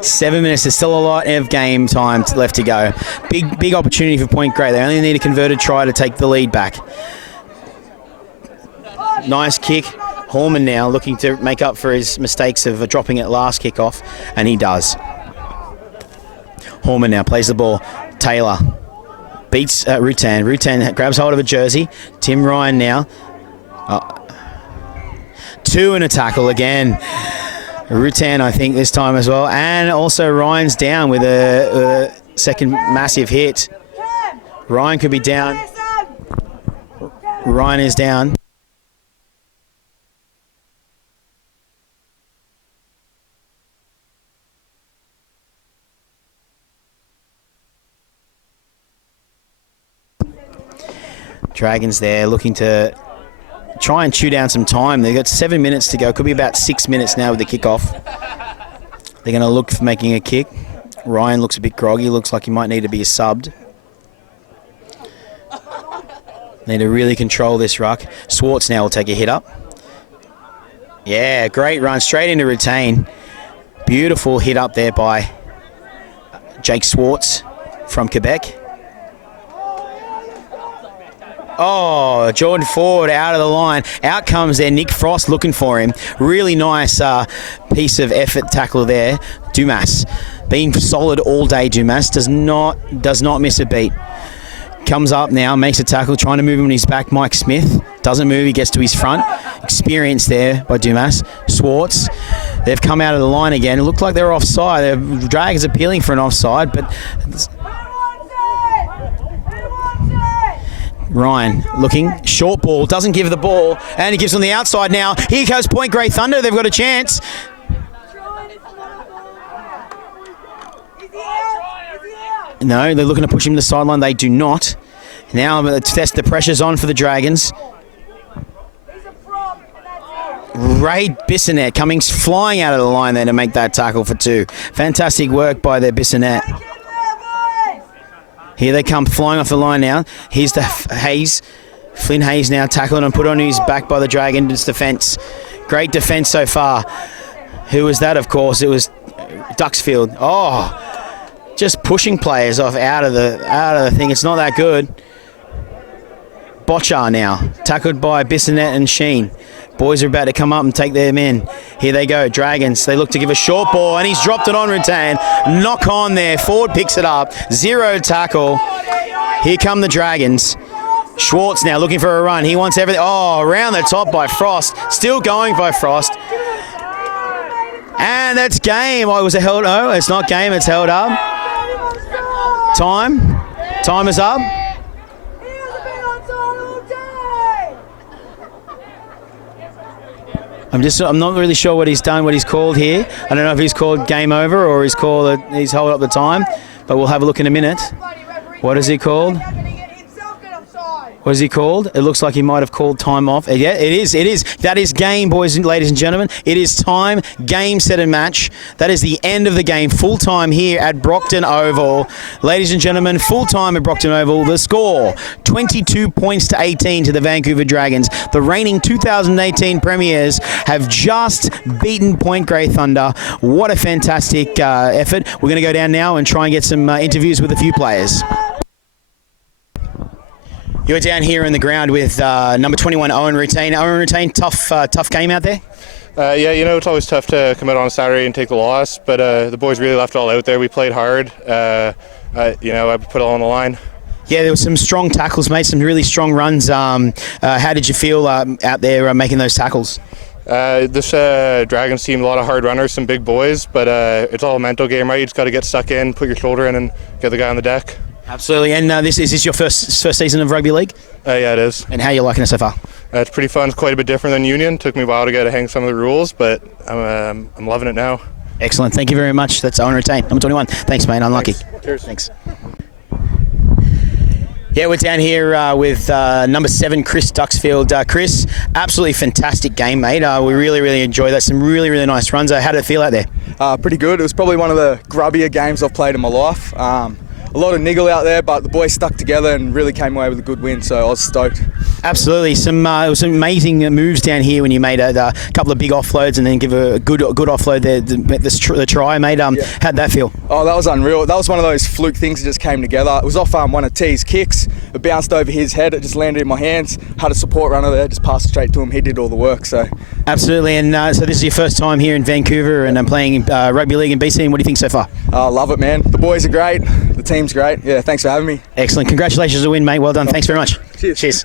7 minutes. There's still a lot of game time left to go. Big opportunity for Point Grey. They only need a converted try to take the lead back. Nice kick. Horman now looking to make up for his mistakes of dropping it last kickoff, and he does. Horman now plays the ball. Taylor beats Rutan. Rutan grabs hold of a jersey. Tim Ryan now. Two in a tackle again. Rutan, I think, this time as well. And also Ryan's down with a second massive hit. Ryan could be down. Ryan is down. Dragons there looking to try and chew down some time. They've got 7 minutes to go. Could be about 6 minutes now with the kickoff. They're going to look for making a kick. Ryan looks a bit groggy. Looks like he might need to be subbed. Need to really control this ruck. Swartz now will take a hit up. Yeah, great run. Straight into retain. Beautiful hit up there by Jake Swartz from Quebec. Oh, Jordan Ford out of the line. Out comes there Nick Frost looking for him. Really nice piece of effort tackle there. Dumas being solid all day. Dumas does not miss a beat. Comes up now, makes a tackle, trying to move him on his back. Mike Smith doesn't move, he gets to his front. Experience there by Dumas. Swartz, they've come out of the line again. It looked like they were offside. The Dragons appealing for an offside, but Ryan looking, short ball, doesn't give the ball, and he gives on the outside now. Here goes Point Grey Thunder, they've got a chance. No, they're looking to push him to the sideline, they do not. Now the pressure's on for the Dragons. Ray Bissonette coming flying out of the line there to make that tackle for two. Fantastic work by their Bissonette. Here they come flying off the line now. Here's the Hayes. Flynn Hayes now tackling and put on his back by the Dragons defence. Great defence so far. Who was that, of course? It was Duxfield. Oh, just pushing players off out of the thing. It's not that good. Botchar now, tackled by Bissonette and Sheen. Boys are about to come up and take their men. Here they go, Dragons. They look to give a short ball, and he's dropped it on Rutan. Knock on there. Ford picks it up. Zero tackle. Here come the Dragons. Schwartz now looking for a run. He wants everything. Oh, around the top by Frost. Still going by Frost. And that's game. Oh, was it held? Oh, it's not game. It's held up. Time. Time is up. I'm not really sure what he's done, what he's called here. I don't know if he's called game over or he's held up the time, but we'll have a look in a minute. What is he called? What is he called? It looks like he might have called time off. Yeah, it is. That is game, boys and ladies and gentlemen. It is time, game, set and match. That is the end of the game. Full time here at Brockton Oval. Ladies and gentlemen, full time at Brockton Oval. The score, 22 points to 18 to the Vancouver Dragons. The reigning 2018 premiers have just beaten Point Grey Thunder. What a fantastic effort. We're going to go down now and try and get some interviews with a few players. You're down here in the ground with number 21, Owen Rutain. Owen Rutain, tough game out there? Yeah, it's always tough to come out on a Saturday and take the loss, but the boys really left it all out there. We played hard. I put it all on the line. Yeah, there were some strong tackles, mate. Some really strong runs. How did you feel out there making those tackles? This Dragons team, a lot of hard runners, some big boys, but it's all a mental game, right? You just got to get stuck in, put your shoulder in, and get the guy on the deck. Absolutely. And is this your first season of rugby league? Yeah, it is. And how are you liking it so far? It's pretty fun. It's quite a bit different than Union. Took me a while to get to hang some of the rules, but I'm loving it now. Excellent. Thank you very much. That's Owen Retain, number 21. Thanks, mate. Unlucky. Thanks. Cheers. Thanks. Yeah, we're down here with number 7, Chris Duxfield. Chris, absolutely fantastic game, mate. We really enjoyed that. Some really nice runs. How did it feel out there? Pretty good. It was probably one of the grubbier games I've played in my life. A lot of niggle out there, but the boys stuck together and really came away with a good win, so I was stoked. Absolutely. It was some amazing moves down here when you made a couple of big offloads and then give a good offload there, the try, mate. How'd that feel? Oh, that was unreal. That was one of those fluke things that just came together. It was off one of T's kicks. It bounced over his head. It just landed in my hands. Had a support runner there, just passed it straight to him. He did all the work. So absolutely. And so this is your first time here in Vancouver and playing rugby league in BC. And what do you think so far? I love it, man. The boys are great. The team's great. Yeah, thanks for having me. Excellent. Congratulations on the win, mate. Well done. Thanks very much. Cheers.